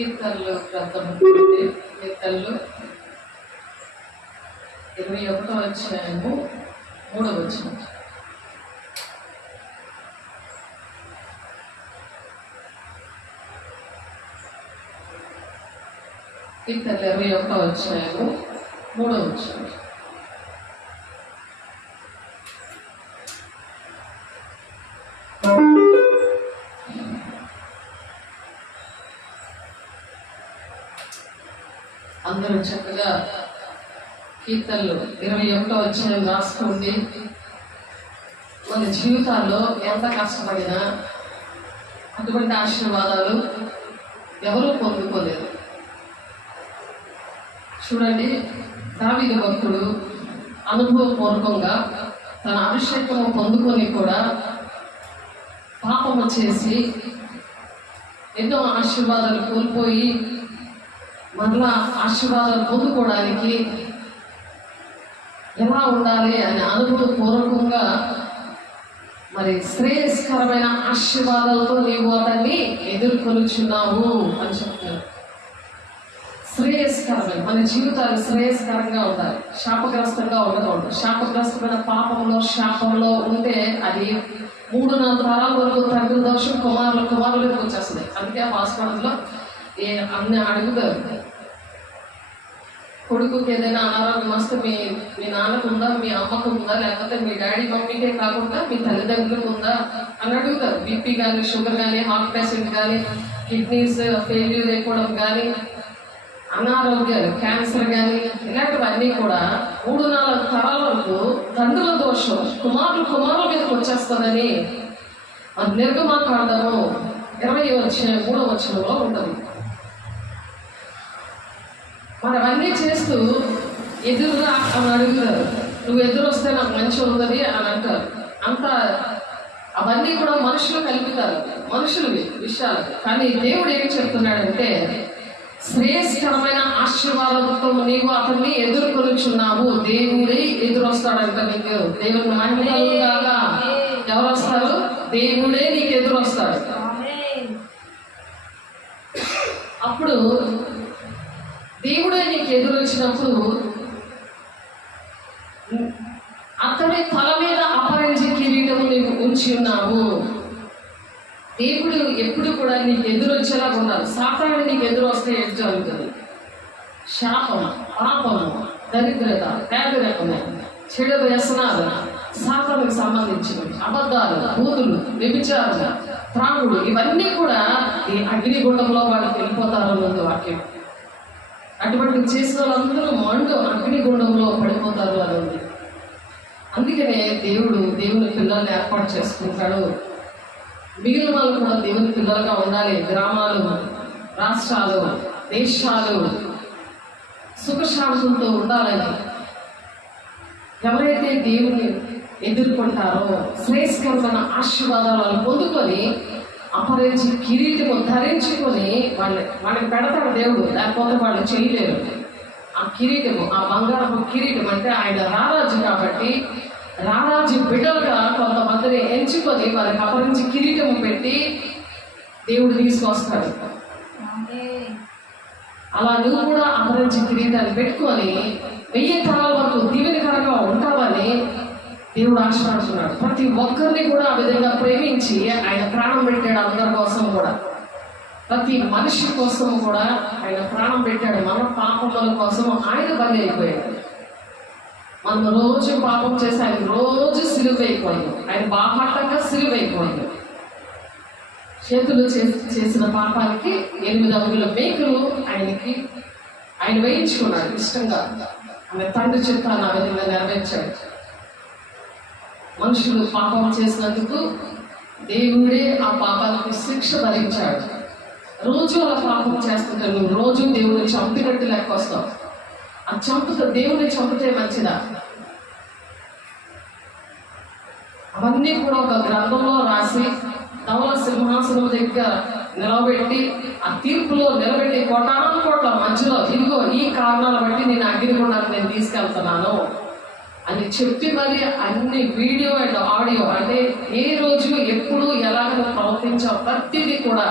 కీర్తనలు గ్రంథము కీర్తనలు 21వ అధ్యాయము 3వ వచనం. కీర్తనలు 21వ అధ్యాయము 3వ వచనం. అందరూ చక్కగా కీర్తనలు 21వ అధ్యాయం రాసుకోండి. మన జీవితాల్లో ఎంత కష్టపడినా అటువంటి ఆశీర్వాదాలు ఎవరూ పొందుకోలేరు. చూడండి, దావీదు భక్తుడు అనుభవపూర్వకంగా తన అభిషేకం పొందుకొని కూడా పాపము చేసి ఎన్నో ఆశీర్వాదాలు కోల్పోయి మరలా ఆశీర్వాదాలు పొందుకోవడానికి ఎలా ఉండాలి అని అనుభవపూర్వకంగా మరి శ్రేయస్కరమైన ఆశీర్వాదాలతో నీవు అతన్ని ఎదుర్కొనుచున్నావు అని చెప్తున్నారు. శ్రేయస్కరమైన మన జీవితాలు శ్రేయస్కరంగా ఉండాలి, శాపగ్రస్తంగా ఉండకూడదు. శాపగ్రస్తమైన పాపంలో శాపంలో ఉంటే అది 3-4 తరాల వరకు తండ్రి దోషం కుమారులకు వచ్చేస్తుంది. అందుకే హాస్పిటల్లో అన్నీ అడుగుతారు, కొడుకుకి ఏదైనా అనారోగ్యం వస్తే మీ నాన్నకు ఉందా, మీ అమ్మకు ఉందా, లేకపోతే మీ డాడీ మమ్మీకే కాకుండా మీ తల్లిదండ్రులకు ఉందా అని అడుగుతారు. బీపీ కానీ, షుగర్ కానీ, హార్ట్ పేషెంట్ కానీ, కిడ్నీస్ ఫెయిల్యూర్ అయిపోవడం కానీ, అనారోగ్యాలు, క్యాన్సర్ కానీ, ఇలాంటివన్నీ కూడా 3-4 తరాల వరకు తండ్రుల దోషం కుమారుల మీదకి వచ్చేస్తుందని నిర్గమాకాండము 23వ వచనంలో ఉంటుంది. మరి అవన్నీ చేస్తూ ఎదురురా అని అడుగుతారు. నువ్వు ఎదురు వస్తే నాకు మంచి ఉంటుంది అని అంటారు. అవన్నీ కూడా మనుషులు కలుపుతారు, మనుషులవి విషయాలు. కానీ దేవుడు ఏం చెప్తున్నాడంటే, శ్రేయస్కరమైన ఆశీర్వాదంతో నీవు అతన్ని ఎదుర్కొనుచున్నావు. దేవుడే ఎదురొస్తాడంట నీకు. దేవుని మహిమగా ఎవరు వస్తారు? దేవుడే నీకు ఎదురు వస్తాడు. అప్పుడు దేవుడే నీకు ఎదురు వచ్చినప్పుడు అతని తల మీద అపరంజి కిరీటము నీకు ఉంచి ఉన్నావు. దేవుడు ఎప్పుడు కూడా నీకు ఎదురు వచ్చేలా ఉన్నారు. సాతానుడు నీకు ఎదురు వస్తే ఏం జరుగుతుంది? శాపం, పాపము, దరిద్రత, పేదరికము, చెడు వ్యసనాలు, సాతానుకు సంబంధించినవి, అబద్ధాలు, బూతులు, వ్యభిచారాలు, త్రాగుడు, ఇవన్నీ కూడా ఈ అగ్నిగుండంలో వాళ్ళు వెళ్ళిపోతారు అన్నది వాక్యం. అటువంటి చేసిన వాళ్ళందరూ అగ్నిగుండంలో పడిపోతారు అని ఉంది. అందుకనే దేవుని పిల్లల్ని ఏర్పాటు చేసుకుంటాడు. మిగిలిన వాళ్ళు కూడా దేవుని పిల్లలుగా ఉండాలి. గ్రామాలు, రాష్ట్రాలు, దేశాలు సుఖశాంతులతో ఉండాలని ఎవరైతే దేవుని ఎదుర్కొంటారో శ్రేయస్కరమైన ఆశీర్వాదాలు పొందుకొని అపరించి కిరీటము ధరించుకొని వాళ్ళకి పెడతాడు దేవుడు. లేకపోతే వాళ్ళు చేయలేరు. ఆ కిరీటము, ఆ బంగారపు కిరీటం అంటే ఆయన రారాజు కాబట్టి రారాజు బిడ్డలుగా కొంతమందిని ఎంచుకొని వాళ్ళకి అపరించి కిరీటము పెట్టి దేవుడు తీసుకొస్తాడు. అలా నువ్వు కూడా అపరించి కిరీటాన్ని పెట్టుకొని 1000 తరాల వరకు దీవెనకరంగా ఉంటావని దేవుడు ఆశీర్వదిస్తున్నాడు. ప్రతి ఒక్కరిని కూడా ఆ విధంగా ప్రేమించి ఆయన ప్రాణం పెట్టాడు. అందరి కోసం కూడా, ప్రతి మనిషి కోసం కూడా ఆయన ప్రాణం పెట్టాడు. మన పాపముల కోసం ఆయన బలి అయిపోయాడు. మనం రోజు పాపం చేసి ఆయన రోజు సిలువైపోయాడు. ఆయన బాహాటంగా సిలువైపోయాడు. చేతులు చేసిన పాపానికి 8 అంగుళ మేకులు ఆయన వేయించుకున్నాడు. ఇష్టంగా ఆమె తండ్రి చిత్తాన్ని ఆ విధంగా నెరవేర్చాడు. మనుషులు పాపం చేసినందుకు దేవుడే ఆ పాపాలకు శిక్ష భరించాడు. రోజు అలా పాపం చేస్తుంటే నువ్వు రోజు దేవుడిని చంపినట్టు లెక్క వస్తావు. ఆ దేవుడిని చంపితే మంచిదా? అవన్నీ కూడా ఒక గ్రంథంలో రాసి ధవల సింహాసనం దగ్గర నిలబెట్టి ఆ తీర్పులో నిలబెట్టి కోట్ల మధ్యలో ఇదిగో ఈ కారణాల బట్టి నేను అగ్నిగుండానికి నేను తీసుకెళ్తున్నాను అని చెప్పి మరి అన్ని వీడియో అండ్ ఆడియో అంటే ఏ రోజు ఎప్పుడు ఎలాగ ప్రవర్తించావు ప్రతిదీ కూడా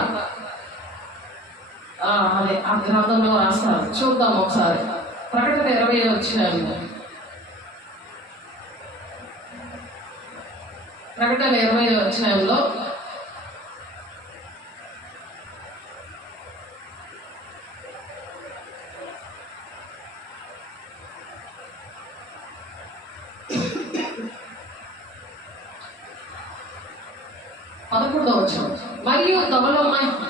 అదే ఆ గ్రంథంలో రాస్తారు. చూద్దాం ఒకసారి. ప్రకటన 20 అధ్యాయం, ప్రకటన 20 అధ్యాయంలో మరియు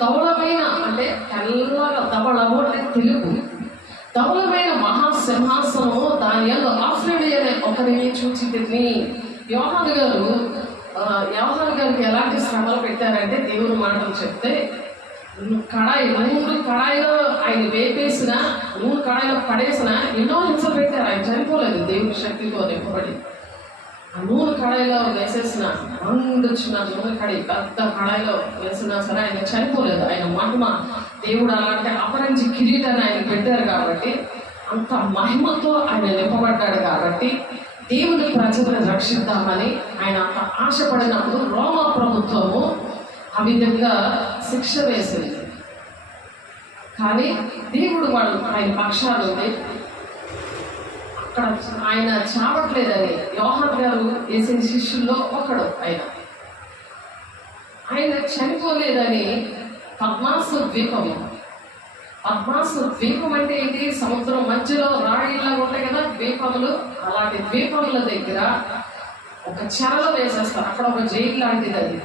ధవళమైన అంటే తెల్లగా, ధవళము అంటే తెలుపు, ధవళమైన మహాసింహాసనము, దాని యందు ఆశ్రయుడు అనే ఒకరిని చూచి తిని. యోహాను గారికి ఎలాంటి శ్రమలు పెట్టారంటే, దేవుని మాటలు చెప్తే నూనె కడాయిలో ఆయన వేపేసిన, నూనె కడాయిలో పడేసిన ఎన్నో హింసలు పెట్టారు. ఆయన చనిపోలేదు, దేవుని శక్తితో నింపబడి. ఆ నూనె కడాయిలో వేసేసిన, మండుచున్న నూనె కడాయి పెద్ద కడాయిలో వేసినా సరే ఆయన చనిపోలేదు. ఆయన మహిమ దేవుడు అలాంటి అపరంజి కిరీటాన్ని ఆయన పెట్టారు కాబట్టి, అంత మహిమతో ఆయన నింపబడ్డాడు కాబట్టి, దేవుని ప్రజలను రక్షిద్దామని ఆయన అంత ఆశపడినప్పుడు రోమా ప్రభుత్వము ఆ విధంగా శిక్ష వేసింది. కానీ దేవుడు ఆయన పక్షాలు అక్కడ ఆయన చావట్లేదని యోహాను గారు వేసిన శిష్యుల్లో ఒకడు ఆయన చనిపోలేదని పద్మాసు ద్వీపం అంటే ఏంటి? సముద్రం మధ్యలో రాయిలా ఉంటాయి కదా ద్వీపములు. అలాంటి ద్వీపముల దగ్గర ఒక చెరలో వేసేస్తారు. అక్కడ ఒక జైలు లాంటిది అది.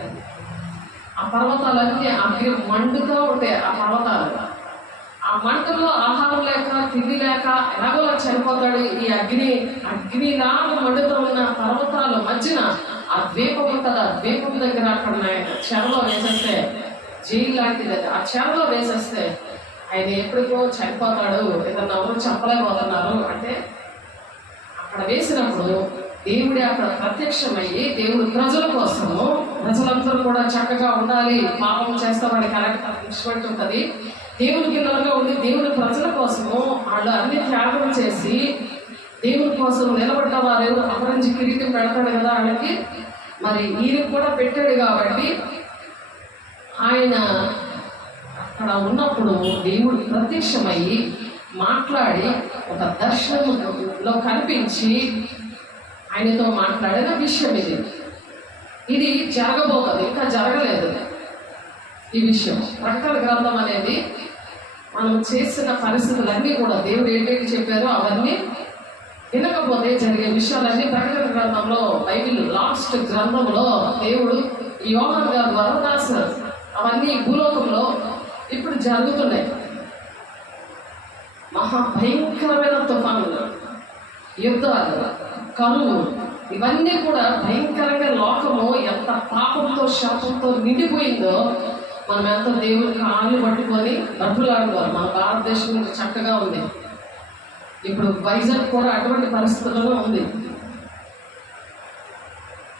ఆ పర్వతాలన్నీ అగ్ని మండుతూ ఉంటాయి. ఆ పర్వతాలు, ఆ మంటలో ఆహారం లేక తిండి లేక ఎలాగోలా చనిపోతాడు. ఈ అగ్నిలాగా మండుతూ ఉన్న పర్వతాల మధ్యన ఆ ద్వీపం ఉంటుంది. ఆ ద్వీపం దగ్గర అక్కడ చెరలో వేసేస్తే, జైలు లాంటిది అది, ఆ చెరలో వేసేస్తే ఆయన ఎప్పటికో చనిపోతాడు, ఏదన్నా ఎవరు చెప్పలేకపోతున్నారు అంటే, అక్కడ వేసినప్పుడు దేవుడే అక్కడ ప్రత్యక్షమయ్యి, దేవుడు ప్రజల కోసము, ప్రజలందరూ కూడా చక్కగా ఉండాలి, పాపం చేస్తామని కరెక్ట్ పనిష్మెంట్ ఉంటుంది. దేవుని పిల్లలుగా ఉండి దేవుని ప్రజల కోసము వాళ్ళు అన్ని త్యాగం చేసి దేవుని కోసం నిలబడ్డ వారు అపరంజి కిరీటం పెడతాడు కదా వాళ్ళకి. మరి ఈయనకు కూడా పెట్టాడు కాబట్టి ఆయన అక్కడ ఉన్నప్పుడు దేవుడు ప్రత్యక్షమయ్యి మాట్లాడి, ఒక దర్శనంలో కనిపించి ఆయనతో మాట్లాడిన విషయం ఇది జరగబోతుంది, ఇంకా జరగలేదు ఈ విషయం. ప్రకటన గ్రంథం అనేది మనం చేసిన పరిస్థితులన్నీ కూడా దేవుడు ఏంటంటే చెప్పారో అవన్నీ వినకపోతే జరిగే విషయాలన్నీ ప్రకటన గ్రంథంలో, బైబిల్ లాస్ట్ గ్రంథంలో దేవుడు యోహాను గారి ద్వారా రాశారు. అవన్నీ భూలోకంలో ఇప్పుడు జరుగుతున్నాయి. మహాభయంకరమైన తుఫానులు, యుద్ధాలు, కరువు, ఇవన్నీ కూడా భయంకరంగా లోకము ఎంత పాపంతో శాపంతో నిండిపోయిందో మనం ఎంత దేవుడికి ఆలు పట్టుకొని డబ్బులాడుకోవాలి. మన భారతదేశం నుంచి చక్కగా ఉంది. ఇప్పుడు వైజాగ్ కూడా అటువంటి పరిస్థితుల్లో ఉంది.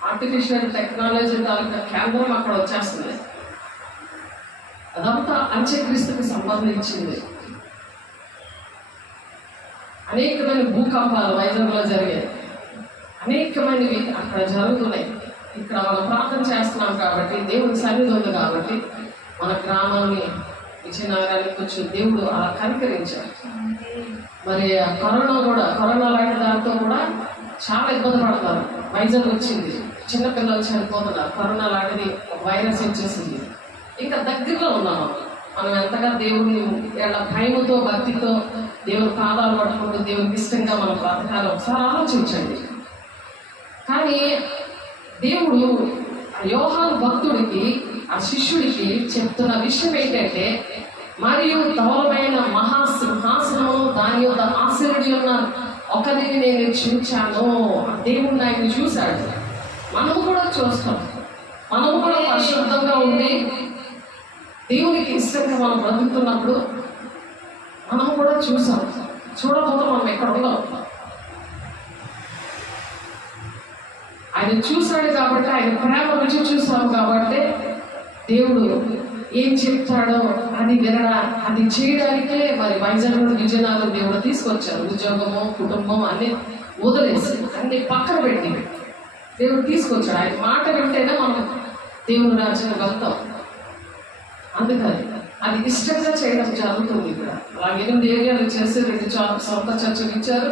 ఆర్టిఫిషియల్ టెక్నాలజీ తాలూకా కేంద్రం అక్కడ వచ్చేస్తుంది. అదంతా అంత్యక్రీస్తుకి సంబంధించింది. అనేకమైన భూకంపాలు వైజాగ్లో జరిగాయి, అనేకమైనవి అక్కడ జరుగుతున్నాయి. ఇక్కడ మనం ప్రార్థన చేస్తున్నాం కాబట్టి, దేవుని సన్నిధి ఉంది కాబట్టి, మన గ్రామాన్ని విజయనగరానికి కొంచెం దేవుడు అలా కనికరించారు. మరి కరోనా లాంటి దాంతో కూడా చాలా ఇబ్బంది పడుతున్నారు. వైజాగ్ వచ్చింది, చిన్నపిల్లలు చనిపోతున్నారు. కరోనా లాంటిది వైరస్ వచ్చేసింది. ఇంకా దగ్గరలో ఉన్నాము మనం. ఎంతగా దేవుడిని భయముతో, భక్తితో దేవుని పాదాలు పట్టుకుంటూ దేవునికి ఇష్టంగా మనం బ్రతకాలి. ఒకసారి ఆలోచించండి. కానీ దేవుడు యోహాను భక్తుడికి, ఆ శిష్యుడికి చెప్తున్న విషయం ఏంటంటే, మరియు ధవళమైన మహాసింహాసనము, దాని యొక్క ఆశీర్వది ఉన్న ఒకరిని నేను చూచాను. దేవుడిని ఆయన చూశాడు. మనము కూడా చూస్తాం. మనము కూడా పరిశుద్ధంగా ఉండి దేవునికి ఇష్టంగా మనం బ్రతుకుతున్నప్పుడు మనం కూడా చూసాం. చూడకపోతే మనం ఎక్కడ ఉన్నాం. ఆయన చూశాడు కాబట్టి, ఆయన ప్రేమ రుచి చూసాం కాబట్టి, దేవుడు ఏం చెప్తాడో అది అది చేయడానికే మరి వైజాగ్ నుండి విజయనగరం దేవుడు తీసుకొచ్చారు. ఉద్యోగము, కుటుంబం అన్ని వదిలేసి, అన్ని పక్కన పెట్టి దేవుడు తీసుకొచ్చాడు. ఆయన మాట వింటేనే మనం దేవుని రాజ్యానికి వెళ్తాం. అందుకని అది ఇష్టంగా చేయడం జరుగుతుంది. ఇక్కడ అలా 8 ఏరియాలు చేసి 2 సొంత చర్చలు ఇచ్చారు.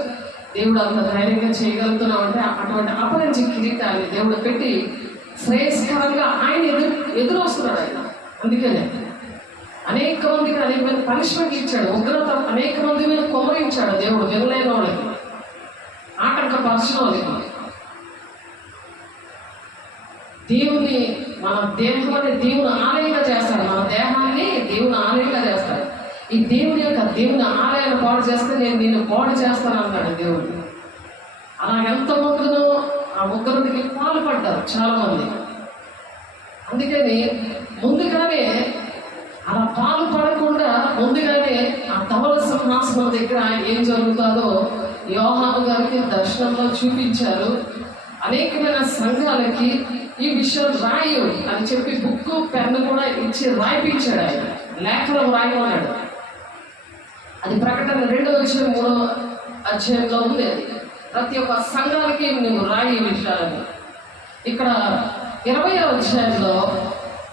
దేవుడు అంత ధైర్యంగా చేయగలుగుతున్నాం అంటే అటువంటి అపరంజి కిరీటాన్ని దేవుడు పెట్టి శ్రేయస్కరంగా ఆయన ఎదురు వస్తున్నాడు ఆయన. అందుకనే అనేక మంది పనిష్మెంట్ ఇచ్చాడు, ఉగ్రత అనేక మంది మీద కొమరించాడు దేవుడు వినలేని వాళ్ళకి, ఆటంకపరచిన వాళ్ళకి. దేవుని మన దేహాన్ని దేవుని ఆలయంగా చేస్తాడు, మన దేహాన్ని దేవుని ఆలయంగా చేస్తాడు. ఈ దేవుని ఆలయాన్ని పాడు చేస్తే నేను నిన్ను పాడు చేస్తాను అన్నాడు దేవుడు. అలా ఎంతమందినో ఆ ఉగ్రతకి పాల్పడ్డారు చాలా మంది. అందుకని ముందుగానే అలా పాల్పడకుండా ముందుగానే ఆ ధవళ సింహాసనం దగ్గర ఏం జరుగుతుందో యోహాను గారికి దర్శనంలో చూపించారు. అనేకమైన సంఘాలకి ఈ విషయం రాయు అని చెప్పి బుక్కు పెన్ను కూడా ఇచ్చి రాయిపించాడు. ఆయన లేఖనం రాయమన్నాడు. అది ప్రకటన 2:3 ఉంది. అది ప్రతి ఒక్క సంఘాలకి నువ్వు రాయి విషయాలని. ఇక్కడ 20వ అధ్యాయంలో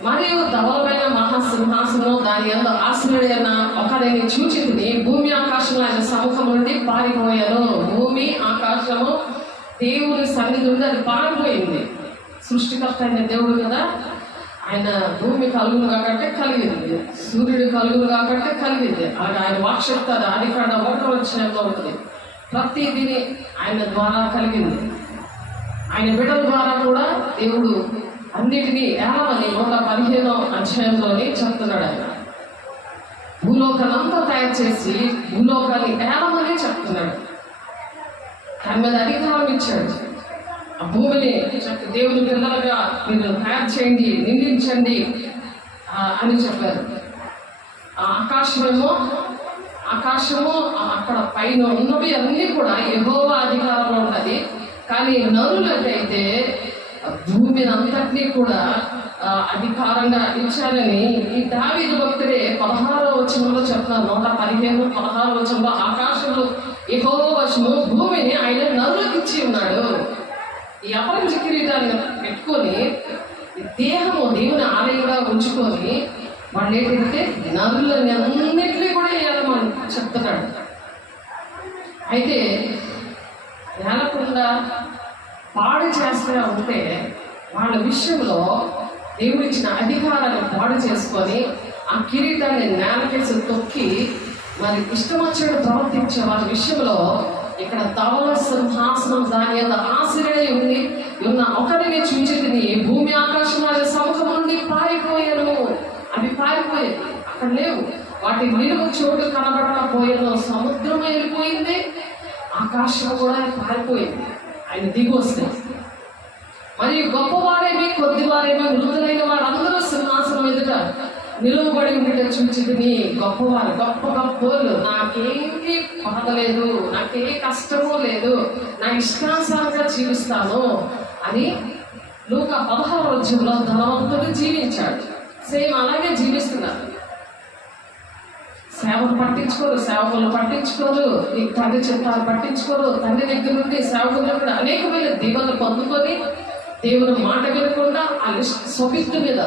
మరియు ధవళమైన మహాసింహాసనం దాని యందు ఆశ్రయుడైన ఒకరిని చూచితిని, భూమి ఆకాశంలో ఆయన సముఖం నుండి పారిపోయాను. భూమి ఆకాశము దేవుని సన్నిధి నుండి అది పారిపోయింది. సృష్టికర్త అయిన దేవుడు కదా, ఆయన భూమి కలుగులు కాకంటే కలిగింది, సూర్యుడు కలుగులు కాకంటే కలిగింది. అలాగే ఆయన వాక్శక్తి అది ఆదికాండ 1వ అధ్యాయంలో ఉంటుంది. ప్రతిదిని ఆయన ద్వారా కలిగింది. ఆయన బిడ్డల ద్వారా కూడా దేవుడు అన్నిటినీ ఏలమని 115వ అధ్యాయంలోని చెప్తున్నాడు. ఆయన భూలోకాలంతా తయారు చేసి భూలోకాన్ని ఏలమని చెప్తున్నాడు. దాని మీద అధికారం ఇచ్చాడు. ఆ భూమిని దేవుని పిల్లలుగా మీరు తయారు చేయండి, నిందించండి అని చెప్పారు. ఆకాశము అక్కడ పైన ఉన్నవి అన్నీ కూడా యెహోవా అధికారంలో ఉన్నది. కానీ నరులకైతే భూమిని అంతటినీ కూడా అధికారంగా ఇచ్చారని ఈ దావీదు భక్తుడే 16వ వచనంలో చెప్తున్నారు. 115, 16వ వచనంలో ఆకాశంలో యెహోవా వశము, భూమిని ఆయన నరులకు ఇచ్చి ఉన్నాడు. ఈ అపరంజి కిరీటాన్ని పెట్టుకొని దేహము దేవుని ఆలయంగా ఉంచుకొని వాళ్ళు ఏంటంటే నరులని అన్నింటినీ కూడా ఏలమని చెప్తున్నాడు. అయితే ఏలకుండా పాడు చేస్తూ ఉంటే వాళ్ళ విషయంలో దేవుడు ఇచ్చిన అధికారాన్ని పాడు చేసుకొని ఆ కిరీటాన్ని నేలకేసి తొక్కి మరి ఇష్టం వచ్చినట్టు ప్రవర్తించే వాళ్ళ విషయంలో ఇక్కడ ధవళ సింహాసనం దాని యొక్క ఆశ్రయ ఉన్న ఒకరిని చూచితిని, భూమి ఆకాశం వారి సముఖం నుండి పారిపోయాను. అవి పారిపోయాయి, అక్కడ లేవు. వాటి నిలువ చోటు కనబడకపోయాను. సముద్రం వెళ్ళిపోయింది, ఆకాశం కూడా పారిపోయింది ఆయన దిగి వస్తే. మరియు గొప్పవారేమి కొద్దివారేమి మృదులైన వారందరూ సింహాసనం ఎదుట నిలువబడి ఉండేట చూచితిని. గొప్పవారు గొప్పలు, నాకేంటి బాధ లేదు, నాకే కష్టమూ లేదు, నా ఇష్టానుసారంగా జీవిస్తాను అని లూకా 16వ అధ్యాయంలో ధనవంతుడు జీవించాడు. సేమ్ అలాగే జీవిస్తున్నారు. సేవలు పట్టించుకోరు, సేవకులు పట్టించుకోరు, ఈ తండ్రి చిత్తాలు పట్టించుకోరు. తండ్రి దగ్గర నుండి సేవకుల నుండి అనేకమైన దీవెనలు పొందుకొని దేవుని మాట వినకుండా ఆ స్వబుద్ధి మీద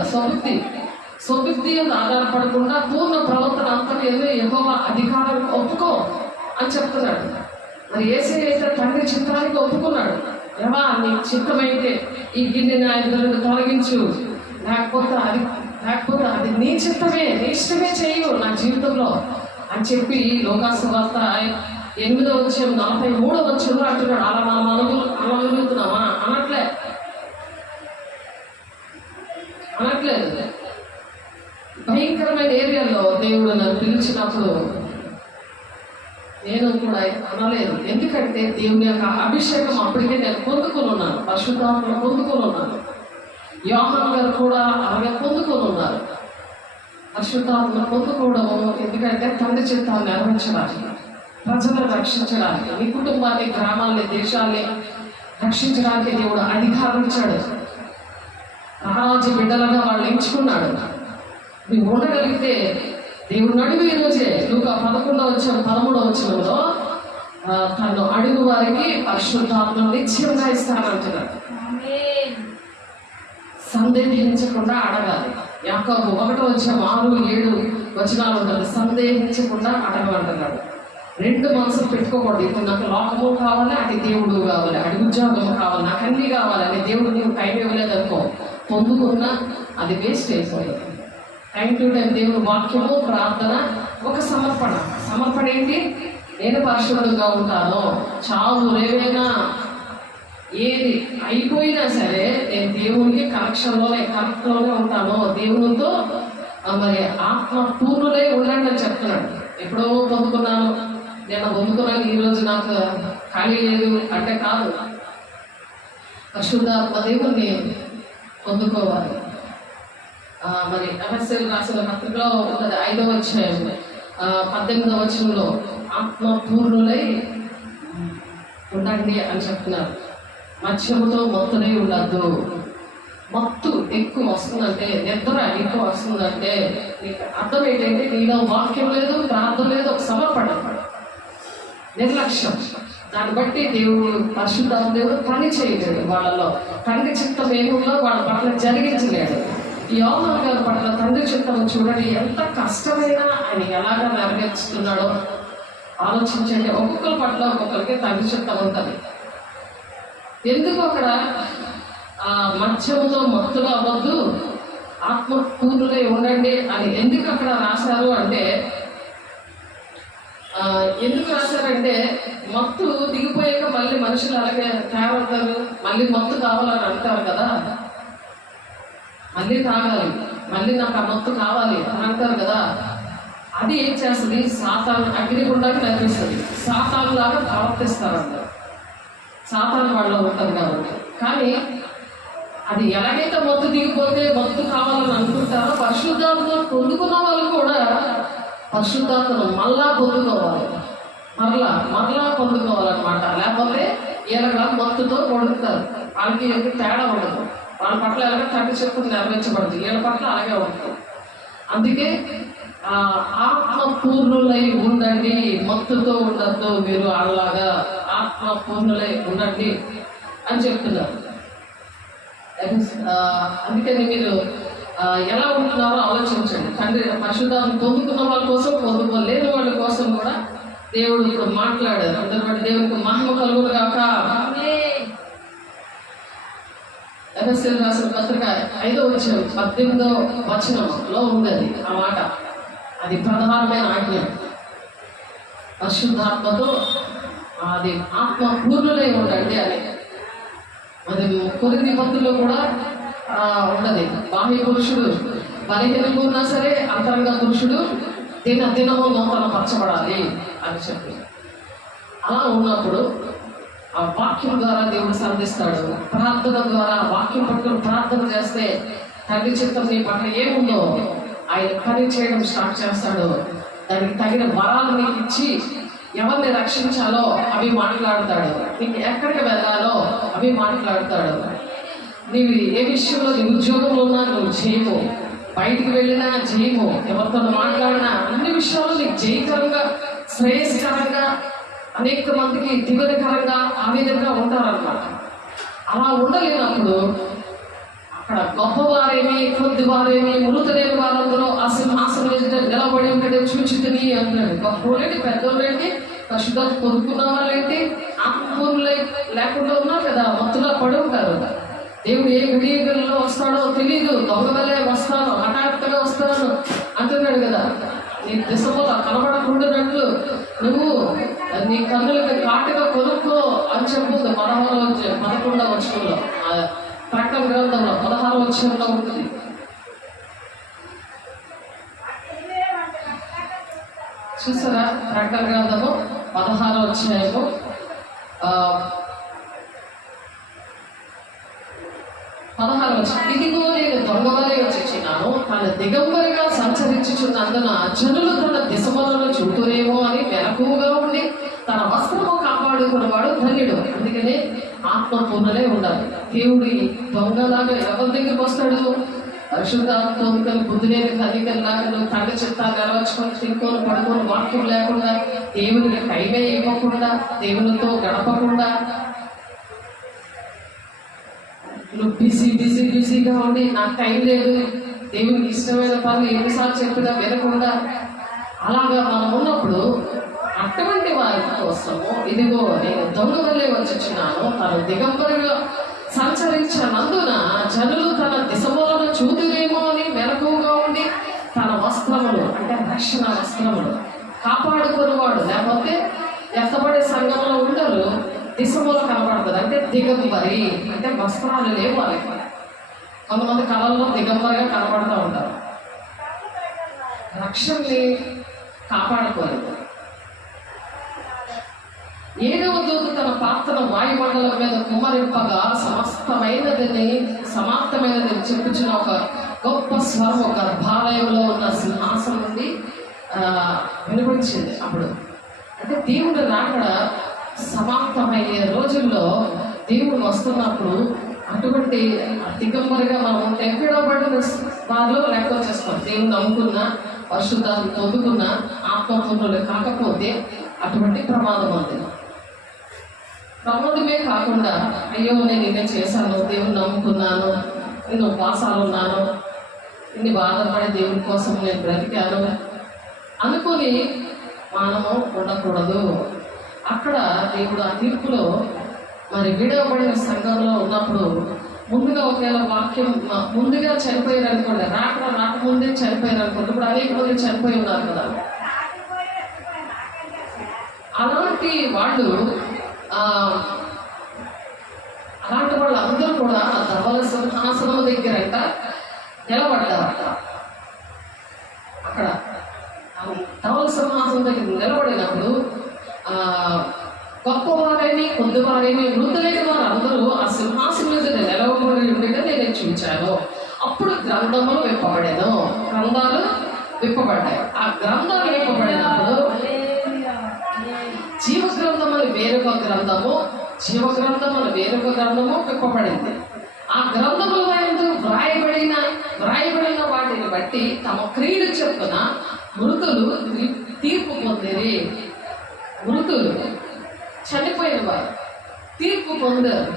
ఆధారపడకుండా పూర్ణ ప్రవర్తన అంతా యెహోవా అధికారానికి ఒప్పుకో అని చెప్తున్నాడు. మరి యేసయ్య అయితే తండ్రి చిత్తానికి ఒప్పుకున్నాడు. ఏవా నీ చిత్తమైతే ఈ గిన్నెని ఆయన నుండి తొలగించు, లేకపోతే అది నీ చిత్తమే, నీ ఇష్టమే చేయు నా జీవితంలో అని చెప్పి లోకాసు వార్త 8వ అధ్యాయం 43వ వచనంలో అంటున్నాడు. అలా మనం అనుభవిస్తున్నామా? అనట్లేదు. భయంకరమైన ఏరియాలో దేవుడు నన్ను పిలిచినప్పుడు నేను కూడా అనలేదు. ఎందుకంటే దేవుని యొక్క అభిషేకం అప్పటికే నేను పొందుకొని ఉన్నాను, పరిశుద్ధాత్మను పొందుకొని ఉన్నాను. యోహాను గారు కూడా అలాగే పొందుకొని ఉన్నారు. పరిశుద్ధాత్మను పొందుకోవడము ఎందుకంటే తండ్రి చిత్తాన్ని నెరవేర్చడానికి, ప్రజలను రక్షించడానికి, నీ కుటుంబాన్ని, గ్రామాల్ని, దేశాల్ని రక్షించడానికి దేవుడు అధికారం ఇచ్చాడు. రాజు బిడ్డలుగా వాళ్ళు ఎంచుకున్నాడు. నువ్వు ఉండగలిగితే దేవుడు అడుగు. ఈరోజే లూకా 11వ అధ్యాయం 13వ వచనంలో తను అడుగు వారికి పరిశుద్ధాత్మను నిత్యంగా ఇస్తానంటున్నాడు. సందేహించకుండా అడగాలి. యాకోబు 1:6-7 ఉంటుంది. సందేహించకుండా అడగమంటున్నాడు. 2 మనసులు పెట్టుకోకూడదు. ఇప్పుడు నాకు లోకము కావాలి, అది దేవుడు కావాలి, అది ఉద్యోగం కావాలి, నాకు అన్నీ కావాలి అని దేవుడు నీకు టైం ఇవ్వలేదనుకో, పొందుకున్నా అది వేస్ట్ అయిపోయింది. టైం టు టైం దేవుడు వాక్యము, ప్రార్థన, ఒక సమర్పణ ఏంటి? నేను పరిశుద్ధంగా ఉంటాను, చావు రేవైనా ఏది అయిపోయినా సరే నేను దేవునికి కనెక్ట్లోనే ఉంటాను, దేవునితో మరి ఆత్మ పూర్ణులై ఉండండి అని చెప్తున్నాడు. ఎప్పుడో పొందుకున్నాను, నేను పొందుకున్నాను, ఈరోజు నాకు ఖాళీ లేదు అంటే కాదు. పరిశుద్ధాత్మ దేవుణ్ణి పొందుకోవాలి. మరి ఎఫెసీయులకు రాసిన పత్రికలో ఉంటుంది 5వ అధ్యాయం 18వ వచనంలో ఆత్మ పూర్ణులై ఉండండి అని చెప్తున్నారు. మత్స్యముతో మత్తునై ఉండద్దు. మత్తు ఎక్కువ వస్తుందంటే, నిద్ర ఎక్కువ వస్తుందంటే నీకు అర్థం ఏంటంటే నీలో వాక్యం లేదు, ప్రార్థన లేదు, ఒక సమర్పణ, నిర్లక్ష్యం. దాన్ని బట్టి దేవుడు పరిశుద్ధాత్మ దేవుడు పని చేయలేడు. వాళ్ళలో తండ్రి చిత్తం ఏముందో వాళ్ళ పట్ల జరిగించలేడు. ఈ యోహాను గారి పట్ల తండ్రి చిత్తం చూడండి, ఎంత కష్టమైనా ఆయన ఎలాగా నెరవేర్చుతున్నాడో ఆలోచించండి. ఒక్కొక్కరి పట్ల ఒక్కొక్కరికి తండ్రి చిత్తం ఉంటుంది. ఎందుకు అక్కడ మత్స్యముతో మత్తుగా అవ్వద్దు, ఆత్మ పూర్ణులై ఉండండి అని ఎందుకు అక్కడ రాశారు అంటే, ఎందుకు రాశారంటే మత్తు దిగిపోయాక మళ్ళీ మనుషులు అలాగే తయారవుతారు, మళ్ళీ మత్తు కావాలని అంటారు కదా, మళ్ళీ తాగాలి, మళ్ళీ నాకు ఆ మత్తు కావాలి అని అంటారు కదా. అది ఏం చేస్తుంది? సాతాను అగ్నిగుండానికి నడిపిస్తుంది. సాతాను లాగా ప్రవర్తిస్తారు అందరు, సాతాను వాళ్ళు ఉంటుంది కాబట్టి. కానీ అది ఎలాగైతే మత్తు దిగిపోతే మత్తు కావాలని అనుకుంటారో, పరిశుద్ధాత్మ పొందుకున్న వాళ్ళు కూడా పరిశుద్ధాత్మను మళ్ళా పొందుకోవాలి, మరలా పొందుకోవాలన్నమాట. లేకపోతే ఎలాగా మత్తుతో కొడుకుతారు. వాళ్ళకి ఎందుకు తేడా ఉండదు. వాళ్ళ పట్ల ఎలాగ తండ్రి చెప్పులు నెరవేర్చబడదు, వీళ్ళ పట్ల అలాగే ఉంటుంది. అందుకే ఆత్మ పూర్ణులై ఉండండి, మత్తుతో ఉండద్దు, మీరు అలాగా ఆత్మ పూర్ణులై ఉండండి అని చెప్తున్నారు. అందుకని మీరు ఎలా ఉంటున్నారో ఆలోచించండి. తండ్రి పరిశుద్ధాత్మ పొందుకున్న వాళ్ళ కోసం, పొందుకోలేని వాళ్ళ కోసం కూడా దేవుడు ఇప్పుడు మాట్లాడారు. అందరి బట్టి దేవునికి మహిమ కలుగును గాక. ఎఫెసీయులకు రాసిన పత్రిక 5వ అధ్యాయం 18వ వచనంలో ఉంది ఆ మాట. అది ప్రధానమైన ఆజ్ఞ. పరిశుద్ధాత్మతో అది ఆత్మ పూర్ణులై ఉండండి అని. అది కొరింథీ పత్రికలో కూడా ఉన్నది. బాహ్య పురుషుడు బలహీనంగా ఉన్నా సరే అంతరంగ పురుషుడు దినము నూతన పరచబడాలి అని చెప్పి, అలా ఉన్నప్పుడు ఆ వాక్యం ద్వారా దేవుడు సంధిస్తాడు. ప్రార్థన ద్వారా వాక్యం పట్టుకుని ప్రార్థన చేస్తే తండ్రి చిత్తం నీ పట్ల ఏముందో ఆయన పని చేయడం స్టార్ట్ చేస్తాడు. దానికి తగిన వరాలు నీకు ఇచ్చి ఎవరిని రక్షించాలో అవి మాట్లాడతాడు, నీకు ఎక్కడికి వెళ్ళాలో అవి మాట్లాడతాడు. నీవు ఏ విషయంలో నీ ఉద్యోగంలో ఉన్నా నువ్వు చేయము, బయటికి వెళ్ళినా చేయము, ఎవరితో మాట్లాడినా అన్ని విషయాల్లో నీకు జయకరంగా, శ్రేయస్కరంగా, అనేక మందికి దిగునకరంగా ఆ విధంగా ఉంటారన్నమాట. అలా ఉండలేనప్పుడు అక్కడ గొప్పవారేమి, కొద్దివారేమి, మృతలేని వారందరూ ఆ సింహాసనం ఎదుట నిలబడి ఉంటే చూచితిని అంటున్నాడు. గొప్పలేంటి, పెద్దోళ్ళేంటి, పరిశుద్ధాత్మ పొందుకున్న వాళ్ళేంటి, ఆత్మపూర్ణులై లేకుండా ఉన్నారు కదా, మత్తుగా పడి ఉంటారు. దేవుడు ఏ విడియగల్లో వస్తాడో తెలియదు, దొంగ వల్లే వస్తాను, హఠాత్తుగా వస్తాను అంటున్నాడు కదా. నీ దిశలో కనబడకుండానట్లు నువ్వు నీ కన్నులకి కాటుగా కొనుక్కో అని చెప్పుంది 11వ వచనంలో. ప్రకటన గ్రంథంలో 16వ వచనంలో ఉంటుంది. చూసారా? ప్రకటన గ్రంథము 16వ అధ్యాయము 16వ వచనం. ఇదిగో నేను దొంగవలే వచ్చుచున్నాను, తన దిగంబరిగా సంచరించుచున్నందున జనులు తన దిశమలను చూతురేమో అని మెలకువగా ఉండి తన వస్త్రము కాపాడుకున్నవాడు ధన్యుడు. అందుకనే ఆత్మ పూర్ణలే ఉండాలి. దేవుడి దొంగలాగా ఎవరి దగ్గరికి వస్తాడు? పరిశుద్ధాత్మ బుద్ధి లేని కలిగల్లాగా నువ్వు తండ్రి చిత్తాన్ని నెరవేర్చుకొని తినుకొని పడుకొని వాక్యం లేకుండా, దేవునికి టైమే ఇవ్వకుండా, దేవునితో గడపకుండా నువ్వు బిజీగా ఉండి నాకు టైం లేదు, దేవునికి ఇష్టమైన పనులు ఎన్నిసార్లు చెప్పినా వినకుండా అలాగా మనం ఉన్నప్పుడు అటువంటి వారి కోసము ఇదిగో నేను దొంగ వల్లే వచ్చుచున్నాను, తను దిగంబరిగా సంచరించినందున జనులు తన దిశమూలను చూతురేమో అని మెలకువగా ఉండి తన వస్త్రములు అంటే రక్షణ వస్త్రములు కాపాడుకునేవాడు, లేకపోతే ఎత్తబడే సంఘంలో ఉండరు, దిశమూల కనబడుతుంది అంటే దిగంబరి అంటే వస్త్రాలు లేవు వాళ్ళకి. కొంతమంది కళల్లో దిగంబరిగా కనబడుతూ ఉంటారు. రక్షణని కాపాడుకోలేదు. 7వ దూత తన పాత్రను వాయుమండలం మీద కుమ్మరింపగా సమాప్తమైనది చెప్పుచున్న ఒక గొప్ప స్వరం ఒక గర్భాలయంలో ఉన్న సింహాసనం నుండి వినిపించింది. అప్పుడు అంటే దేవుడు రాకడ సమాప్తమయ్యే రోజుల్లో దేవుడు వస్తున్నప్పుడు అటువంటి దిగంబరిగా మనం ఉంటే పిడవబడిన వారిలో లెక్క వచ్చేస్తాం. దేవుడు నమ్ముకున్నా, పరిశుద్ధాన్ని పొందుకున్నా, ఆత్మపూర్ణులు కాకపోతే అటువంటి ప్రమాదం ఉంది. ప్రమాదమే కాకుండా అయ్యో నేను ఇదే చేశాను, దేవుని నమ్ముకున్నాను, నేను ఉపవాసాలు ఉన్నాను, ఇన్ని బాధపడి దేవుని కోసం నేను బ్రతికాను అనుకుని మనము ఉండకూడదు. అక్కడ దేవుడు ఆ తీర్పులో మరి విడవబడిన సంఘంలో ఉన్నప్పుడు ముందుగా ఒకవేళ వాక్యం ముందుగా చనిపోయారు అనుకోండి, రాకముందే చనిపోయారు అనుకోండి. ఇప్పుడు అనేక మంది చనిపోయి ఉన్నారు కదా. అలాంటి వాళ్ళు అందరూ కూడా ఆ ధవల సింహాసనం దగ్గర నిలబడ్డారట. అక్కడ ధవల సింహాసనం దగ్గర నిలబడినప్పుడు గొప్పవారైనా కొద్దివారైనా వృద్ధులైన వారు అందరూ ఆ సింహాసనం మీద నిలవబడి ఉండగా నేను చూచాను. అప్పుడు గ్రంథములు విప్పబడాను, గ్రంథాలు విప్పబడ్డాయి. ఆ గ్రంథాలు విప్పబడినప్పుడు జీవగ్రంథం అని వేరొక గ్రంథము, జీవగ్రంథం అని వేరొక గ్రంథము విప్పబడింది. ఆ గ్రంథముల వైపు వ్రాయబడిన వాటిని బట్టి తమ క్రియలు చెప్పున మృతులు తీర్పు పొందేది. మృతులు చనిపోయిన వారు తీర్పు పొందారు.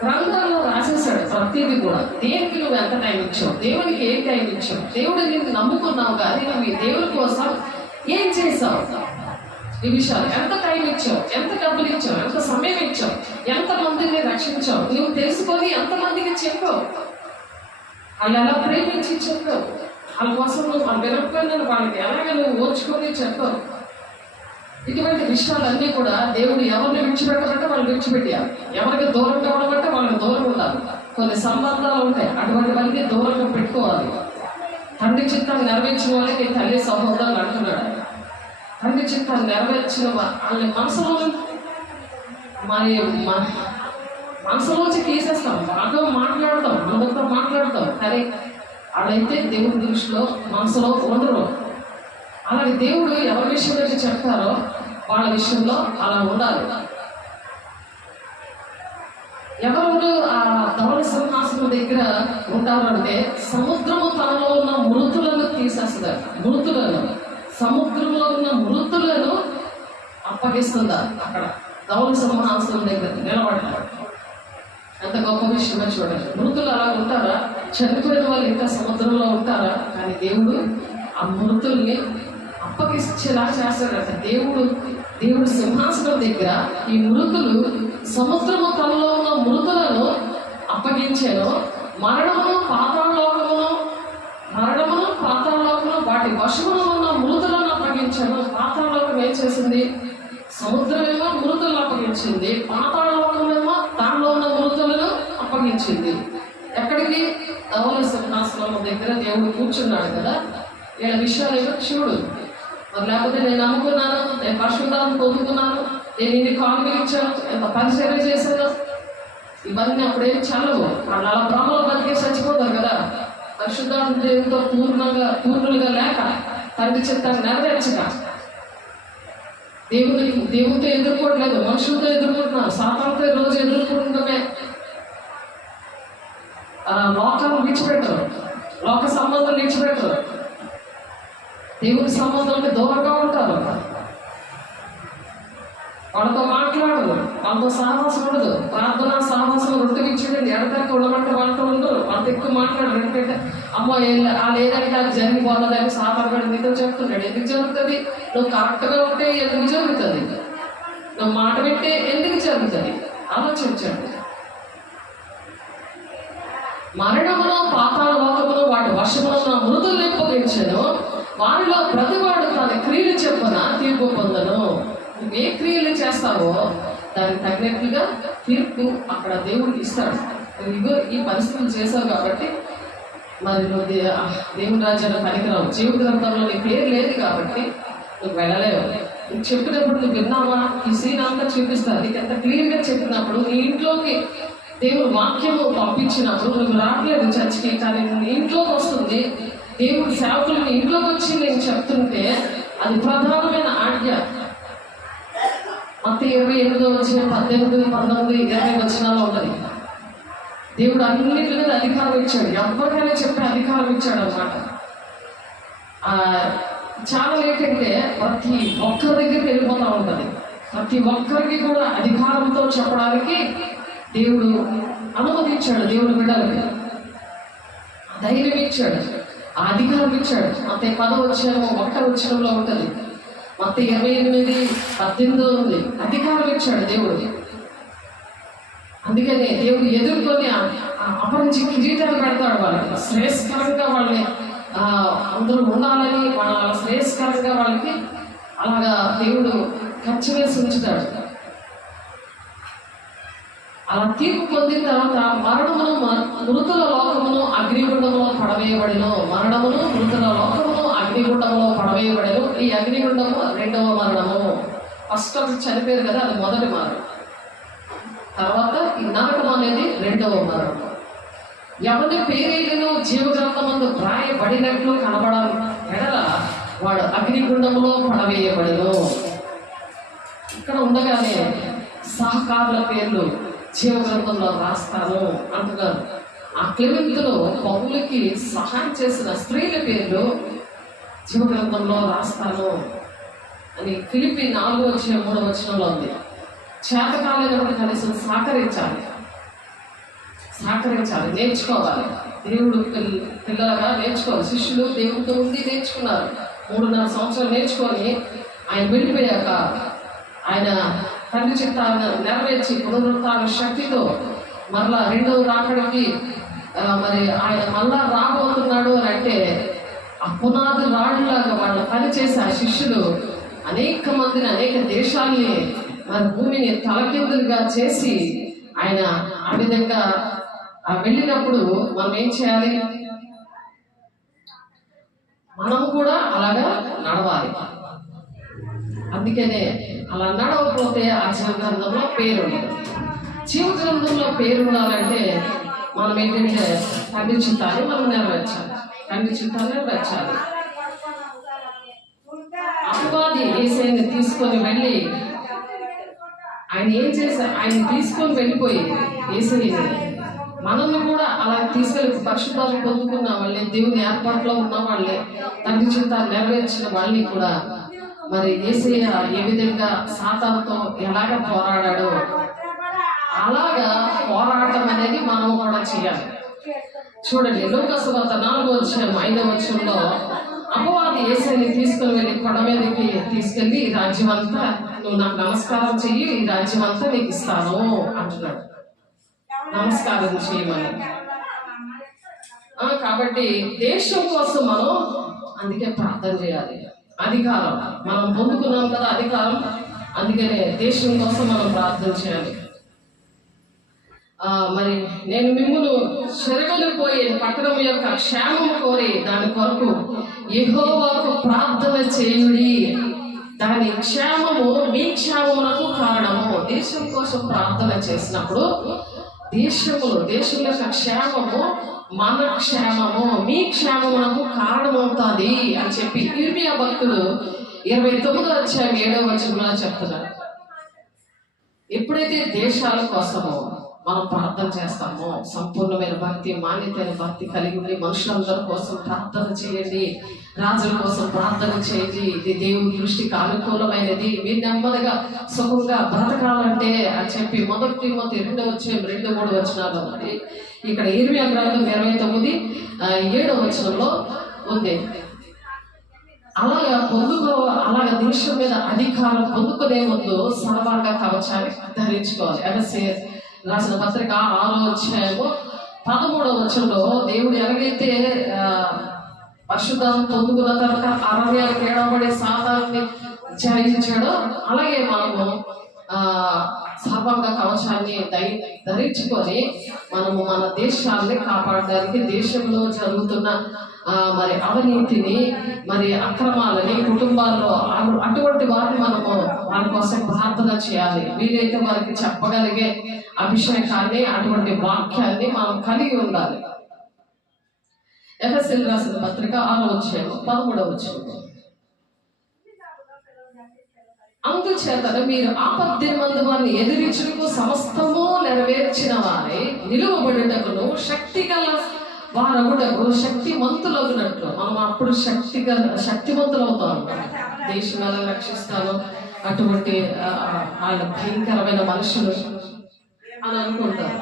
గ్రంథంలో రాసేసాడు ప్రతిదీ కూడా. దేనికి నువ్వు ఎంత టైం ఇచ్చావు, దేవునికి ఏం టైం ఇచ్చావు, దేవుడు నిన్ను నమ్ముకున్నావు కానీ నువ్వు ఈ దేవుని కోసం ఏం చేసావు, ఈ విషయాలు ఎంత టైం ఇచ్చావు, ఎంత డబ్బులు ఇచ్చావు, ఎంత సమయం ఇచ్చావు, ఎంతమందిని రక్షించావు, నువ్వు తెలుసుకొని ఎంతమందికి చెప్పావు, వాళ్ళు ఎలా ప్రేమించి చెప్పావు, వాళ్ళ కోసం నువ్వు వాళ్ళు వినకపోయినా వాళ్ళకి ఎలాగ నువ్వు ఓర్చుకొని చెప్పావు. ఇటువంటి విషయాలన్నీ కూడా దేవుడు ఎవరిని విడిచిపెట్టమంటే వాళ్ళు విడిచిపెట్టారు, ఎవరికి దూరంగా ఉండమంటే వాళ్ళకి దూరం ఉండాలి. కొన్ని సంబంధాలు ఉంటాయి, అటువంటి వాళ్ళకి దూరంగా పెట్టుకోవాలి. తండ్రి చిత్తాన్ని నెరవేర్చిన వాళ్ళకి తల్లి సహోదరులు అంటున్నాడు. తండ్రి చిత్తాన్ని నెరవేర్చిన వాళ్ళని మనసులోంచి తీసేస్తాం, బాగా మాట్లాడతాం, అందరితో మాట్లాడతాం, కానీ వాళ్ళైతే దేవుడి దృష్టిలో మనసులో ఉండరు. అలాగే దేవుడు ఎవరి విషయంలో చెప్తారో వాళ్ళ విషయంలో అలా ఉండాలి. ఎవరు ఆ ధవల సింహాసనం దగ్గర ఉంటారంటే సముద్రము తనలో ఉన్న మృతులను తీసేస్తారు. సముద్రంలో ఉన్న మృతులను అప్పగిస్తుందా అక్కడ ధవల సింహాసనం దగ్గర నిలబడతారు. అంత గొప్ప విషయమే చూడండి. మృతులు అలా ఉంటారా? చనిపోయిన వాళ్ళు ఇంకా సముద్రంలో ఉంటారా? కానీ దేవుడు ఆ మృతుల్ని అప్పగించేలా చేస్తాడట. దేవుడు సింహాసనం దగ్గర ఈ మృతులు సముద్రము తనలో ఉన్న మృతులను అప్పగించాను. మరణమును పాతాళలోకమును వాటి వశములో ఉన్న మృతులను అప్పగించాను. పాతాళలోకం ఏం చేసింది? సముద్రమేమో మృతులను అప్పగించింది, పాతాళలోకమేమో దానిలో ఉన్న మృతులను అప్పగించింది. ఎక్కడికి? ధవల సింహాసనం దగ్గర దేవుడు కూర్చున్నాడు కదా. వీళ్ళ విషయాలు ఏమో చూడు. మరి లేకపోతే నేను నమ్ముకున్నాను, నేను పరిశుద్ధాన్ని పొందుకున్నాను, నేను ఇన్ని కానుకలు ఇచ్చాను, ఎంత పరిచర్య చేశాను, ఇవన్నీ అప్పుడేం చల్లవు. వాళ్ళు అలా భ్రమలో బతికే చచ్చిపోతారు కదా. పరిశుద్ధాన్ని దేవుడితో పూర్ణులుగా లేక తండ్రి చిత్తాన్ని నెరవేర్చక దేవుడితో ఎదుర్కోవట్లేదు, మనుషులతో ఎదుర్కొంటున్నారు, సాతానుతో రోజు ఎదుర్కొంటమే. లోకాలను విడిచిపెట్టరు, లోక సంబంధం విడిచిపెట్టరు, దేవుని సంబంధానికి దూరంగా ఉంటారు. వాళ్ళతో మాట్లాడదు, వాళ్ళతో సహవాసం ఉండదు. ప్రార్థన సహవాసం రొట్టె ఇచ్చేదండి, ఎడతెక్క ఉండమంటే వాళ్ళతో ఉండరు, వాళ్ళతో ఎక్కువ మాట్లాడరు. ఎందుకంటే అమ్మో వాళ్ళు ఏదంటే అది జరిగిపోతుందని సాధారణ మీతో చెప్తున్నాడు. ఎందుకు జరుగుతుంది? నువ్వు కరెక్ట్గా ఉంటే ఎందుకు జరుగుతుంది? నువ్వు మాట వింటే ఎందుకు జరుగుతుంది? ఆలోచించండి. మరణమును పాతాళ లోకమును వాటి వశమున మృదులు అప్పగించెను, వారిలో ప్రతివాడు తన క్రియలు చెప్పున తీర్పు పొందను. నువ్వు ఏ క్రియలు చేస్తావో దానికి తగినట్లుగా తీర్పు అక్కడ దేవుడికి ఇస్తాడు. ఇదిగో ఈ పరిస్థితులు చేశావు కాబట్టి మరి నువ్వు దేవుని రాజ్యాన్ని పనికిరావు, జీవ గ్రంథంలో నీ పేరు లేదు కాబట్టి నువ్వు వెళ్ళలేవు. నువ్వు చెప్పినప్పుడు నువ్వు విన్నావా? ఈ సీన్ అంతా చూపిస్తారు. నీకు ఎంత క్లియర్గా చెప్పినప్పుడు నీ ఇంట్లోకి దేవుడు వాక్యము పంపించినప్పుడు నువ్వు రావట్లేదు చర్చికి, కానీ నీ ఇంట్లోకి వస్తుంది. దేవుడి సేవకులు నీ ఇంట్లోకి వచ్చి నేను చెప్తుంటే అది ప్రధానమైన ఆజ్ఞ. మత్తయి 28వ వచనం 18, 19, 20 వచనాల్లో ఉంటుంది. దేవుడు అన్నింటి మీద అధికారం ఇచ్చాడు, ఎవరికైనా చెప్పే అధికారం ఇచ్చాడు అన్నమాట. చాలా ఏంటంటే ప్రతి ఒక్కరి దగ్గరికి వెళ్ళిపోతూ ఉంటుంది. ప్రతి ఒక్కరికి కూడా అధికారంతో చెప్పడానికి దేవుడు అనుమతించాడు. దేవుడు బిడ్డలకి ధైర్యం ఇచ్చాడు, ఆ అధికారం ఇచ్చాడు. మత్తయి 10వ వచనం 1వ వచనంలో ఉంటుంది. మత్తయి 28, 18 ఉంది. అధికారం ఇచ్చాడు దేవుడు. అందుకనే దేవుడు ఎదుర్కొని అపరించి కిరీటాలు పెడతాడు వాళ్ళకి. శ్రేయస్కరంగా వాళ్ళని అందరూ ఉండాలని, వాళ్ళ శ్రేయస్కరంగా వాళ్ళకి అలాగా దేవుడు ఖర్చు వేసి ఉంచుతాడు. అలా తీర్పు పొందిన తర్వాత మరణమును మృతుల లోకమును అగ్నిగుండంలో పడవేయబడిను. మరణమును మృతుల లోకమును అగ్నిగుండంలో పడవేయబడను. ఈ అగ్నిగుండము 2వ మరణము. ఫస్ట్ చనిపోయారు కదా, అది మొదటి మరణం. తర్వాత ఈ నరకం అనేది 2వ మరణం. ఎవరి పేరేలను జీవగ్రంథమందు వ్రాయబడినట్లు కనబడాలి ఎడల వాడు అగ్నిగుండంలో పడవేయబడను. ఇక్కడ ఉండగానే సహకారుల పేర్లు జీవగ్రంథంలో రాస్తాను అంటున్నారు. ఆ క్లెమెంతులో పౌలుకి సహాయం చేసిన స్త్రీల పేర్లు జీవగ్రంథంలో రాస్తాను అని ఫిలిప్పీ 4వ వచనం 3వ వచనంలో ఉంది. చేతకాలని కనీసం సహకరించాలి, నేర్చుకోవాలి. దేవుడు పిల్లలుగా నేర్చుకోవాలి. శిష్యులు దేవుడితో ఉండి నేర్చుకున్నారు. 3.5 సంవత్సరాలు నేర్చుకొని ఆయన వెళ్ళిపోయాక ఆయన తండ్రి చిత్తాన్ని నెరవేర్చి పునరుత్థాన శక్తితో మరలా 2వ రాకడికి మరి ఆయన మళ్ళా రాబోతున్నాడు అని అంటే ఆ పునాది రాళ్ళలాగా వాళ్ళు పనిచేసి ఆ శిష్యులు అనేక మందిని, అనేక దేశాల్ని, మరి భూమిని తలకిందులుగా చేసి ఆయన ఆ విధంగా వెళ్ళినప్పుడు మనం ఏం చేయాలి? మనము కూడా అలాగా నడవాలి. అందుకనే అలా నడవకపోతే ఆ జీవగ్రంథంలో పేరు ఉండదు. జీవగ్రంథంలో పేరు ఉండాలంటే మనం ఏంటంటే తండ్రి చిత్తాన్ని మనం నెరవేర్చాలి. అపవాది యేసయ్యని తీసుకొని వెళ్ళి ఆయన ఏం చేశారు? ఆయన తీసుకొని వెళ్ళిపోయి యేసయ్యని మనల్ని కూడా అలా తీసుకెళ్ళి పరిశుద్ధాలు పొందుకున్న వాళ్ళని, దేవుని ఏర్పాట్లో ఉన్న వాళ్ళని, తండ్రి చిత్తాన్ని నెరవేర్చిన వాళ్ళని కూడా మరి యేసయ్య ఏ విధంగా సాతానుతో ఎలాగ పోరాడాడో అలాగా పోరాటం అనేది మనం కూడా చేయాలి. చూడండి, లూకా సువార్త 4వ అధ్యాయం 5వ వచనంలో అపవాది యేసయ్యని తీసుకుని వెళ్ళి కొండ మీదకి తీసుకెళ్ళి ఈ రాజ్యం అంతా నువ్వు నాకు నమస్కారం చెయ్యి, ఈ రాజ్యం అంతా నీకు ఇస్తాను అంటున్నాడు. నమస్కారం చేయమని. కాబట్టి దేశం కోసం మనం అందుకే ప్రార్థన చేయాలి. అధికారం మనం పొందుకున్నాం కదా అధికారం, అందుకనే దేశం కోసం మనం ప్రార్థన చేయాలి. మరి నేను మిమ్మును చెరగలిపోయే పట్టణం యొక్క క్షేమము కోరి దాని కొరకు యెహోవాకు ప్రార్థన చేయుడి, దాని క్షేమము మీ క్షేమమునకు కారణము. దేశం కోసం ప్రార్థన చేసినప్పుడు దేశం యొక్క క్షేమము మన క్షేమము మీ క్షేమమునకు కారణమవుతుంది అని చెప్పి ఇర్మియా భక్తుడు 29వ అధ్యాయం 7వ వచనంలో చెప్తున్నారు. ఎప్పుడైతే దేశాల కోసమో మనం ప్రార్థన చేస్తామో, సంపూర్ణమైన భక్తి, మాన్యతైన భక్తి కలిగి ఉండి మనుషులందరి కోసం ప్రార్థన చేయండి రాజుల కోసం ప్రార్థన చేయండి, ఇది దేవుని దృష్టికి అనుకూలమైనది, మీరు నెమ్మదిగా సుఖంగా బ్రతకాలంటే అని చెప్పి మొదటి తిమోతి 2:2-3 వచనాల్లో ఉంది. ఇక్కడ ఇర్మియా గ్రంథం 29:7 ఉంది. అలాగా అలాగా దేశం మీద అధికారం పొందుకునే ముందు సర్వాంగ కవచాన్ని ధరించుకోవాలి. ఎఫెసీ రాసిన పత్రిక 6:13 దేవుడు ఎలాగైతే పరిశుద్ధాన్ని పొందుకున్న తర్వాత అరణ్యానికి ఏడవబడే సాతాన్ని జయించాడో అలాగే మనము సర్వాంగ కవచాన్ని ధరించుకొని మనము మన దేశాన్ని కాపాడడానికి, దేశంలో జరుగుతున్న మరి అవినీతిని, మరి అక్రమాలని, కుటుంబాల్లో అటువంటి వారిని మనము వారి కోసం ప్రార్థన చేయాలి. వీలైతే వారికి చెప్పగలిగే అభిషేకాన్ని, అటువంటి వాక్యాన్ని మనం కలిగి ఉండాలి. ఎఫెసీయులకు రాసిన పత్రిక 6:13 అందుచేత మీరు ఆపద్దినమందు వారిని ఎదిరించుటకు సమస్తము నెరవేర్చిన వారే నిలువబడుటకును శక్తిగల వారగుటకు శక్తిమంతులగునట్లు. మనం అప్పుడు శక్తిమంతులు అవుతాం. దేశం ఎలా రక్షిస్తాను, అటువంటి వాళ్ళ భయంకరమైన మనుషులు అని అనుకుంటారు.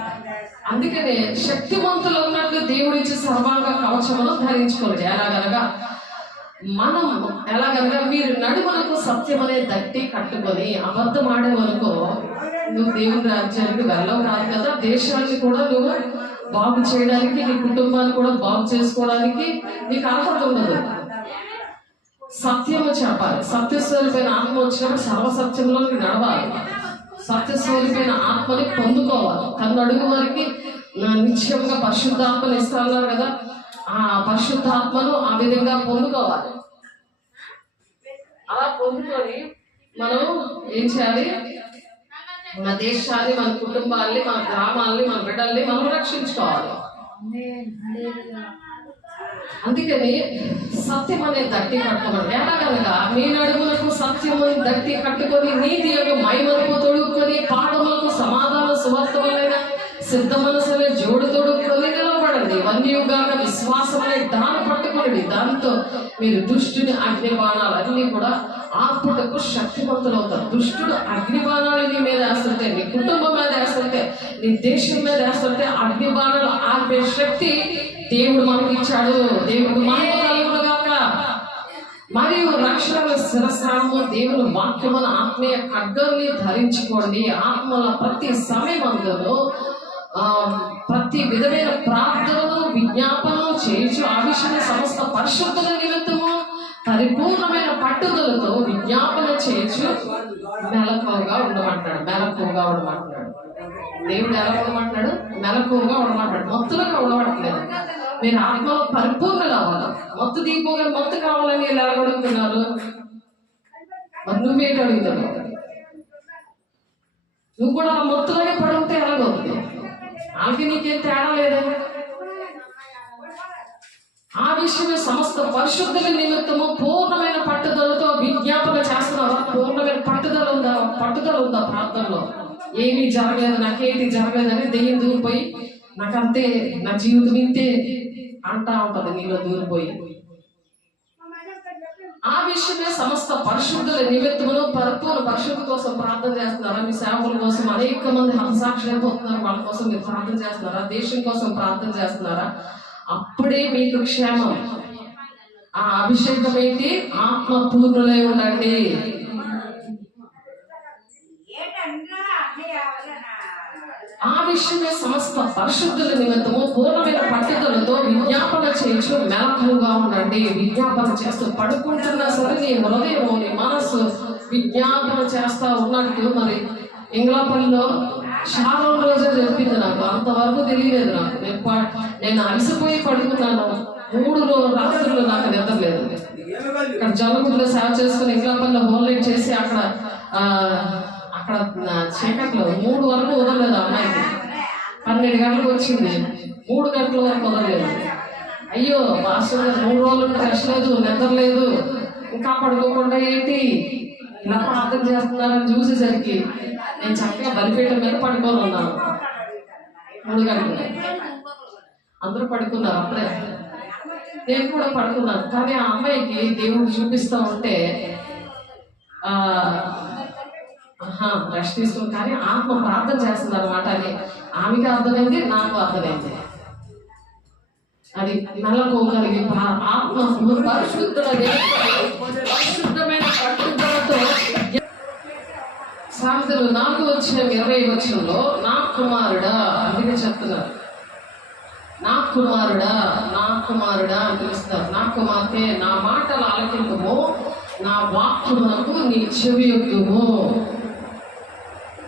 అందుకనే శక్తిమంతులు ఉన్నట్లు దేవుడిచ్చి సర్వాంగ కవచమును ధరించుకోండి. ఎలాగనగా మీరు నడుములకు సత్యం అనే దట్టి కట్టుకొని అబద్ధం ఆడే వరకు నువ్వు దేవుని రాజ్యానికి వెళ్ళవు కాదు కదా. దేశాన్ని కూడా నువ్వు బాగు చేయడానికి, నీ కుటుంబాన్ని కూడా బాగు చేసుకోవడానికి నీకు అర్హత ఉండదు. సత్యము చెప్పాలి. సత్యస్వరూపైన ఆత్మ వచ్చినప్పుడు సర్వసత్యంలో నడవాలి. సత్యస్వరూపైన ఆత్మని పొందుకోవాలి. తను అడుగు వారికి నిశ్చయంగా పరిశుద్ధాత్మను ఇస్తున్నారు కదా, ఆ పరిశుద్ధాత్మను ఆ విధంగా పొందుకోవాలి. అలా పొందుకొని మనం ఏం చేయాలి? మన దేశాన్ని, మన కుటుంబాన్ని, మన గ్రామాలని, మన బిడ్డల్ని మనం రక్షించుకోవాలి. అందుకని సత్యం అనే దట్టి కట్టుకోవాలి. ఎలాగనగా మీ నడుములకు సత్యము దట్టి కట్టుకొని నీతి యొక్క మైమరుపు తొడుక్కొని పాఠములకు సమాధాన సువార్తములైన సిద్ధ మనసులే జోడు తొడుక్కొని నిలబడండి. వన్యుగాన విశ్వాసం అనే దాన్ని పట్టుకోండి. దాంతో మీరు దుష్టుని అగ్ని బాణాలు అన్ని కూడా ఆపుటకు శక్తివంతులు అవుతారు. దుష్టుడు అగ్ని బాణాలు నీ మీద వేస్తుంటే, నీ కుటుంబం మీద వేస్తుంటే, నీ దేశం మీద వేస్తుంటే అగ్ని బాణాలు ఆపే శక్తి దేవుడు మనకి ఇచ్చాడు. దేవుడు మనకు కలుగునుగాక. మరియు రక్షణ శిరస్నానము దేవుని వాక్యమును ఆత్మీయ ఖడ్గాన్ని ధరించుకోండి. ఆత్మల ప్రతి సమయమందును ప్రతి విధమైన ప్రార్థనలు విజ్ఞాపనలు చేయొచ్చు. ఆ విషయంలో సమస్త పరిశుద్ధుల నిమిత్తము పరిపూర్ణమైన పట్టుదలతో విజ్ఞాపన చేయొచ్చు. మెలకువగా ఉండమంటాడు. దేవుడు ఎలా ఉండమంటాడు? మెలకువగా ఉండమంటాడు. మొత్తులుగా ఉండమంటలేదు. మీరు ఆత్మలో పరిపూర్ణ కావాలి. మొత్తు దిగిపోగలి మొత్తు కావాలని ఎలా అడుగుతున్నారు? మరి నువ్వేంటి అడుగుతున్నావు? నువ్వు కూడా మొత్తులాగే పడితే ఎలాగవుతుంది? వాళ్ళకి నీకేం తేడా లేదా? ఆ విషయమే సమస్త పరిశుద్ధుల నిమిత్తము పూర్ణమైన పట్టుదలతో విజ్ఞాపన చేస్తున్నావా? పూర్ణమైన పట్టుదల ఉందా ప్రార్థనలో? ఏమీ జరగలేదు, నాకేంటి జరగలేదని దెయ్యం దూరిపోయి నాకంతే, నా జీవితం ఇంతే అంటా ఉంటది నీలో దూరిపోయి. ఆ విషయమే సమస్త పరిశుద్ధుల నిమిత్తమును పరిపూర్ణ పరిశుద్ధి కోసం ప్రార్థన చేస్తున్నారా? మీ సేవకుల కోసం అనేక మంది హంసాక్షులు అయిపోతున్నారు, వాళ్ళ కోసం మీరు ప్రార్థన చేస్తున్నారా? దేశం కోసం ప్రార్థన చేస్తున్నారా? అప్పుడే మీకు క్షేమం. ఆ అభిషేకం ఏంటి? ఆత్మ పూర్ణులై ఉండండి. ఆ విషయమే సమస్త పరిశుద్ధుల నిమిత్తము పూర్ణమైన పట్టుదలతో విజ్ఞాపన చేయొచ్చు. మెలకువగా ఉండండి. విజ్ఞాపన చేస్తూ పడుకుంటున్నా సరే నీ హృదయం, నీ మనస్సు విజ్ఞాపన చేస్తా ఉన్నట్టు. మరి ఇంగ్లాపల్లిలో షారోన్ రోజే చెప్పింది నాకు. అంతవరకు తెలియలేదు నాకు. నేను అలసిపోయి పడుకున్నాను. 3 రాత్రులు నాకు నిద్రలేదు. ఇక్కడ జలగుడిలో సేవ చేసుకుని ఇంగ్లాపల్లిలో హోల్డేట్ చేసి అక్కడ చీకట్లో 3 వరకు వదలలేదు. అమ్మాయికి 12 గంటలకు వచ్చింది. 3 గంటల వరకు వదలలేదు. అయ్యో మాస్టర్ గారు 3 రోజులు రెస్ట్ లేదు, నిద్ర లేదు, ఇంకా పడుకోకుండా ఏంటి ఇలా ప్రార్థన చేస్తున్నారని చూసేసరికి నేను చక్కగా బలిపీఠం మీద పడుకొని ఉన్నాను. 3 గంటలు అందరూ పడుకున్నారు. అప్పుడే నేను కూడా పడుకున్నాను. కానీ ఆ అమ్మాయికి దేవుడు చూపిస్తూ ఉంటే రెస్ట్ తీసుకుని, కానీ ఆత్మ ప్రార్థన చేస్తుంది అనమాట. అని ఆమెకి అర్థమైంది, నాకు అర్థమైంది. అది నల్లకు కలిగి ఆత్మ పరిశుద్ధమైన పట్టుదలతో సామెతలు 4:20 నా కుమారుడా అందుకే చెప్తున్నారు. నా కుమారుడా, నా కుమారుడా అని పిలుస్తారు. నా కుమార్తె, నా మాటలు ఆలకింపుము, నా వాక్యమునకు నీ చెవి యొక్కుము.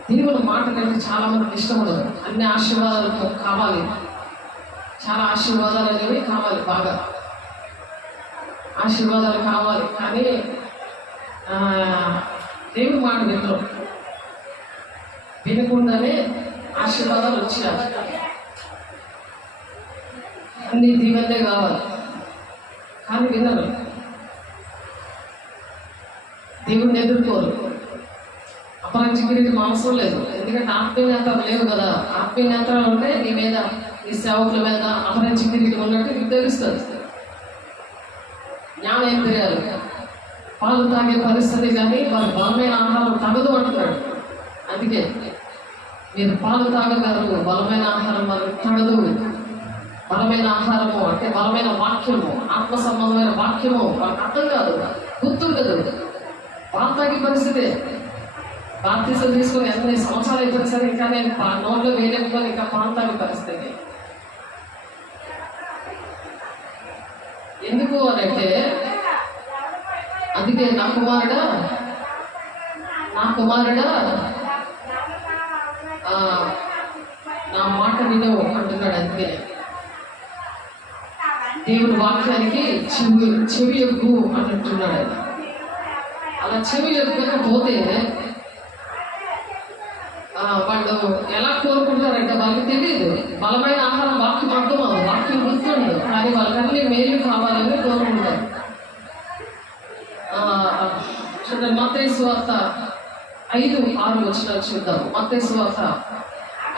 దేవుని మాటలంటే చాలా మందికి ఇష్టం ఉండదు. అన్ని ఆశీర్వాదాలు కావాలి, చాలా ఆశీర్వాదాలు అనేవి కావాలి, బాగా ఆశీర్వాదాలు కావాలి. కానీ దేవుని మాట వినకుండానే ఆశీర్వాదాలు వచ్చాయి. అన్ని దీవెనే కావాలి, కానీ వినరు, దేవుడిని ఎదుర్కోరు. అపరంజిగిరికి మాంసం లేదు, ఎందుకంటే ఆత్మీయ నేతలు లేవు కదా. ఆత్మీయ నేతలు ఉంటే నీ మీద, నీ సేవకుల మీద అపరంజిగిరికి ఉన్నట్టు నీకు తెలుస్తుంది. జ్ఞానం ఏం తెలియాలి. పాలు తాగే పరిస్థితి, కానీ వారి బలమైన ఆహారం తగదు అంటున్నాడు. అందుకే మీరు పాలు తాగగలరు, బలమైన ఆహారం వారికి తగదు. బలమైన ఆహారము అంటే బలమైన వాక్యము, ఆత్మ సంబంధమైన వాక్యము వాళ్ళకి అర్థం కాదు, గుర్తుండదు. పాలు తాగే పరిస్థితి. బాప్తిజం తీసుకొని ఎన్ని సంవత్సరాలు అయిపోయినా సరే ఇంకా నేను నోట్లో వేయలేకపోతే ఇంకా పాలు తాగే పరిస్థితి. ఎందుకు అని అంటే, అందుకే నా కుమారుడా, నా కుమారుడా నా మాట వినవు అంటున్నాడు. అందుకే దేవుని వాక్యానికి చెవి యొగ్గు అని అంటున్నాడు. అలా చెవి యొగ్గకపోతే వాళ్ళు ఎలా కోరుకుంటారంటే వాళ్ళకి తెలియదు. బలమైన ఆహారం వాక్యం అర్థం అవ్వదు, వాక్యం గుర్తుండదు, కానీ వాళ్ళకన్నీ మేలు కావాలని కోరుకుంటారు. చూడండి, మత్తయి సువార్త 5:6 చూద్దాం. మత్తయి సువార్త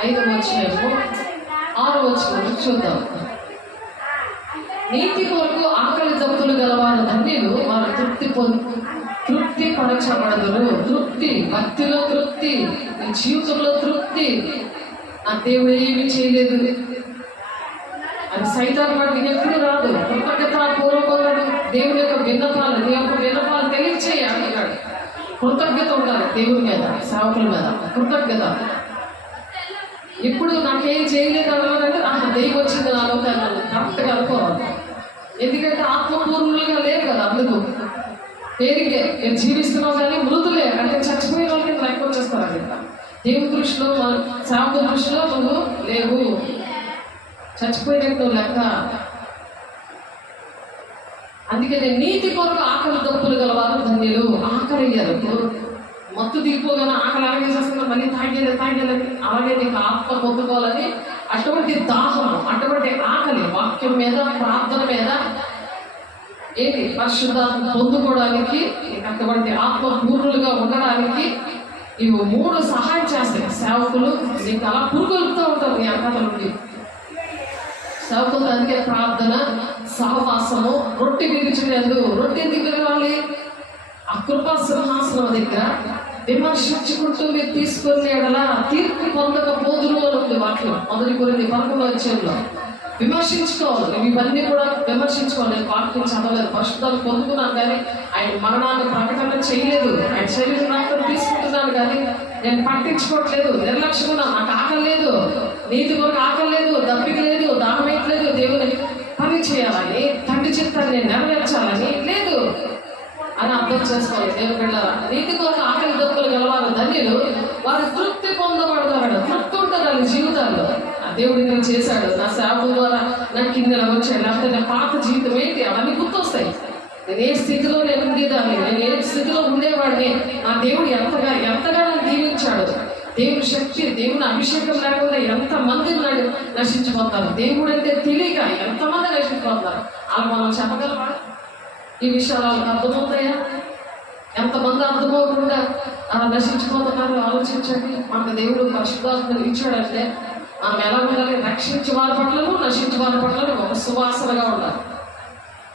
5:6 చూద్దాం. నీతి కొరకు ఆకలి దప్పులు గలవారు ధన్యులు, వారు తృప్తి పరచబడదురు. తృప్తి, భక్తిలో తృప్తి, నీ జీవితంలో తృప్తి. నా దేవుడు ఏమీ చేయలేదు అది సైతాన్ వాడికి ఎప్పుడు రాదు. కృతజ్ఞతాపూర్వకంగా దేవుని యొక్క విన్నపాలు, నీ యొక్క విన్నపాలు తెలియచేయి అంటున్నాడు. కృతజ్ఞత ఉండాలి దేవుని మీద, సేవకుల మీద కృతజ్ఞత. ఇప్పుడు నాకేం చేయలేదు అన్నాడంటే దెయ్యం వచ్చింది నాలో కరెక్ట్గా అనుకోవాలి. ఎందుకంటే ఆత్మపూర్ణులుగా లేరు కదా, అందుకు పేరుకే నేను జీవిస్తున్నావు కానీ మృతులే అంటే చచ్చిపోయిన వాళ్ళకి లెక్క వచ్చేస్తారు. దేవుని దృష్టిలో, సేవకుల దృష్టిలో నువ్వు లేవు, చచ్చిపోయినట్టు లెక్క. అందుకే నేను నీతి కొరకు ఆకలి దప్పులు గలవారు ధన్యులు. ఆకలి అయ్యారు, మత్తు దిగిపోగానే ఆకలి అలాగే చేస్తున్నారు, మళ్ళీ తాగేదని అలాగే నీకు ఆత్మ పొందుకోవాలని అటువంటి దాహం, అటువంటి ఆకలి వాక్యం మీద, ప్రార్థన మీద, ఏంటి పరిశుద్ధాత్మ పొందుకోవడానికి, అటువంటి ఆత్మ పూర్ణులుగా ఉండడానికి ఇవి 3 సహాయం చేస్తాయి. సేవకులు నీకు అలా పురుగొలుపుతూ ఉంటారు నీ అక్కల నుండి. సేవకులు అందుకే ప్రార్థన, సహవాసము, రొట్టె విరిచినందు. రొట్టె ఎందుకు విరవాలి? ఆ కృపా సింహాసనం దగ్గర విమర్శించుకుంటూ మీరు తీసుకునే ఎడలా తీర్పు పొందకపోదురు అని ఉంది వాక్యం. 1 కొరింథీ 11 విమర్శించుకోవాలి. ఇవన్నీ కూడా విమర్శించుకోవాలి. నేను వాక్యం చదవలేదు, పరిశుద్ధాలు పొందుకున్నాను కానీ ఆయన మరణాన్ని ప్రకటన చేయలేదు. ఆయన శరీరం నాకు తీసుకుంటున్నాను కానీ నేను పట్టించుకోవట్లేదు, నిర్లక్ష్యంగా నాకు ఆకలి లేదు, నీతి కొరకు ఆకలి లేదు, దప్పిక లేదు, దాహం వేయట్లేదు, దేవుని పని చేయాలని, తండ్రి చిత్తాన్ని నేను నెరవేర్చాలని లేదు అని అర్థం చేసుకోవాలి. దేవుని బిడ్డ నీతి కొరకు ఆకలి దప్పులు గలవారు ధన్యులు, వారు తృప్తి పొందబడతారు. తృప్తి ఉంటుంది వాళ్ళ జీవితాల్లో. ఆ దేవుడు నేను చేశాడు, నా సేవకుల ద్వారా నాకు ఇన్ని వచ్చాయి, లేకపోతే నా పాత జీవితం ఏంటి అవన్నీ గుర్తొస్తాయి. నేను ఏ స్థితిలో నేను ఉండేదాన్ని, నేను ఏ స్థితిలో ఉండేవాడిని, నా దేవుడు ఎంతగా నన్ను దీవించాడు. దేవుని శక్తి, దేవుని అభిషేకం లేకుండా ఎంతమంది నశించిపోతారు. దేవుడు అంటే తెలియక ఎంతమంది నశించిపోతారు. అలా మనం చెప్పగలమా? ఈ విషయాలు వాళ్ళకి అర్థమవుతాయా? ఎంతమంది అర్థమవకుండా నశించిపోతున్నారు ఆలోచించండి. మనకు దేవుడు పరిశుద్ధాత్మను ఇచ్చాడంటే మనం ఎలా ఉండాలి? రక్షించే వారి పట్లను, నశించే వారి పట్లను ఒక సువాసనగా ఉండాలి.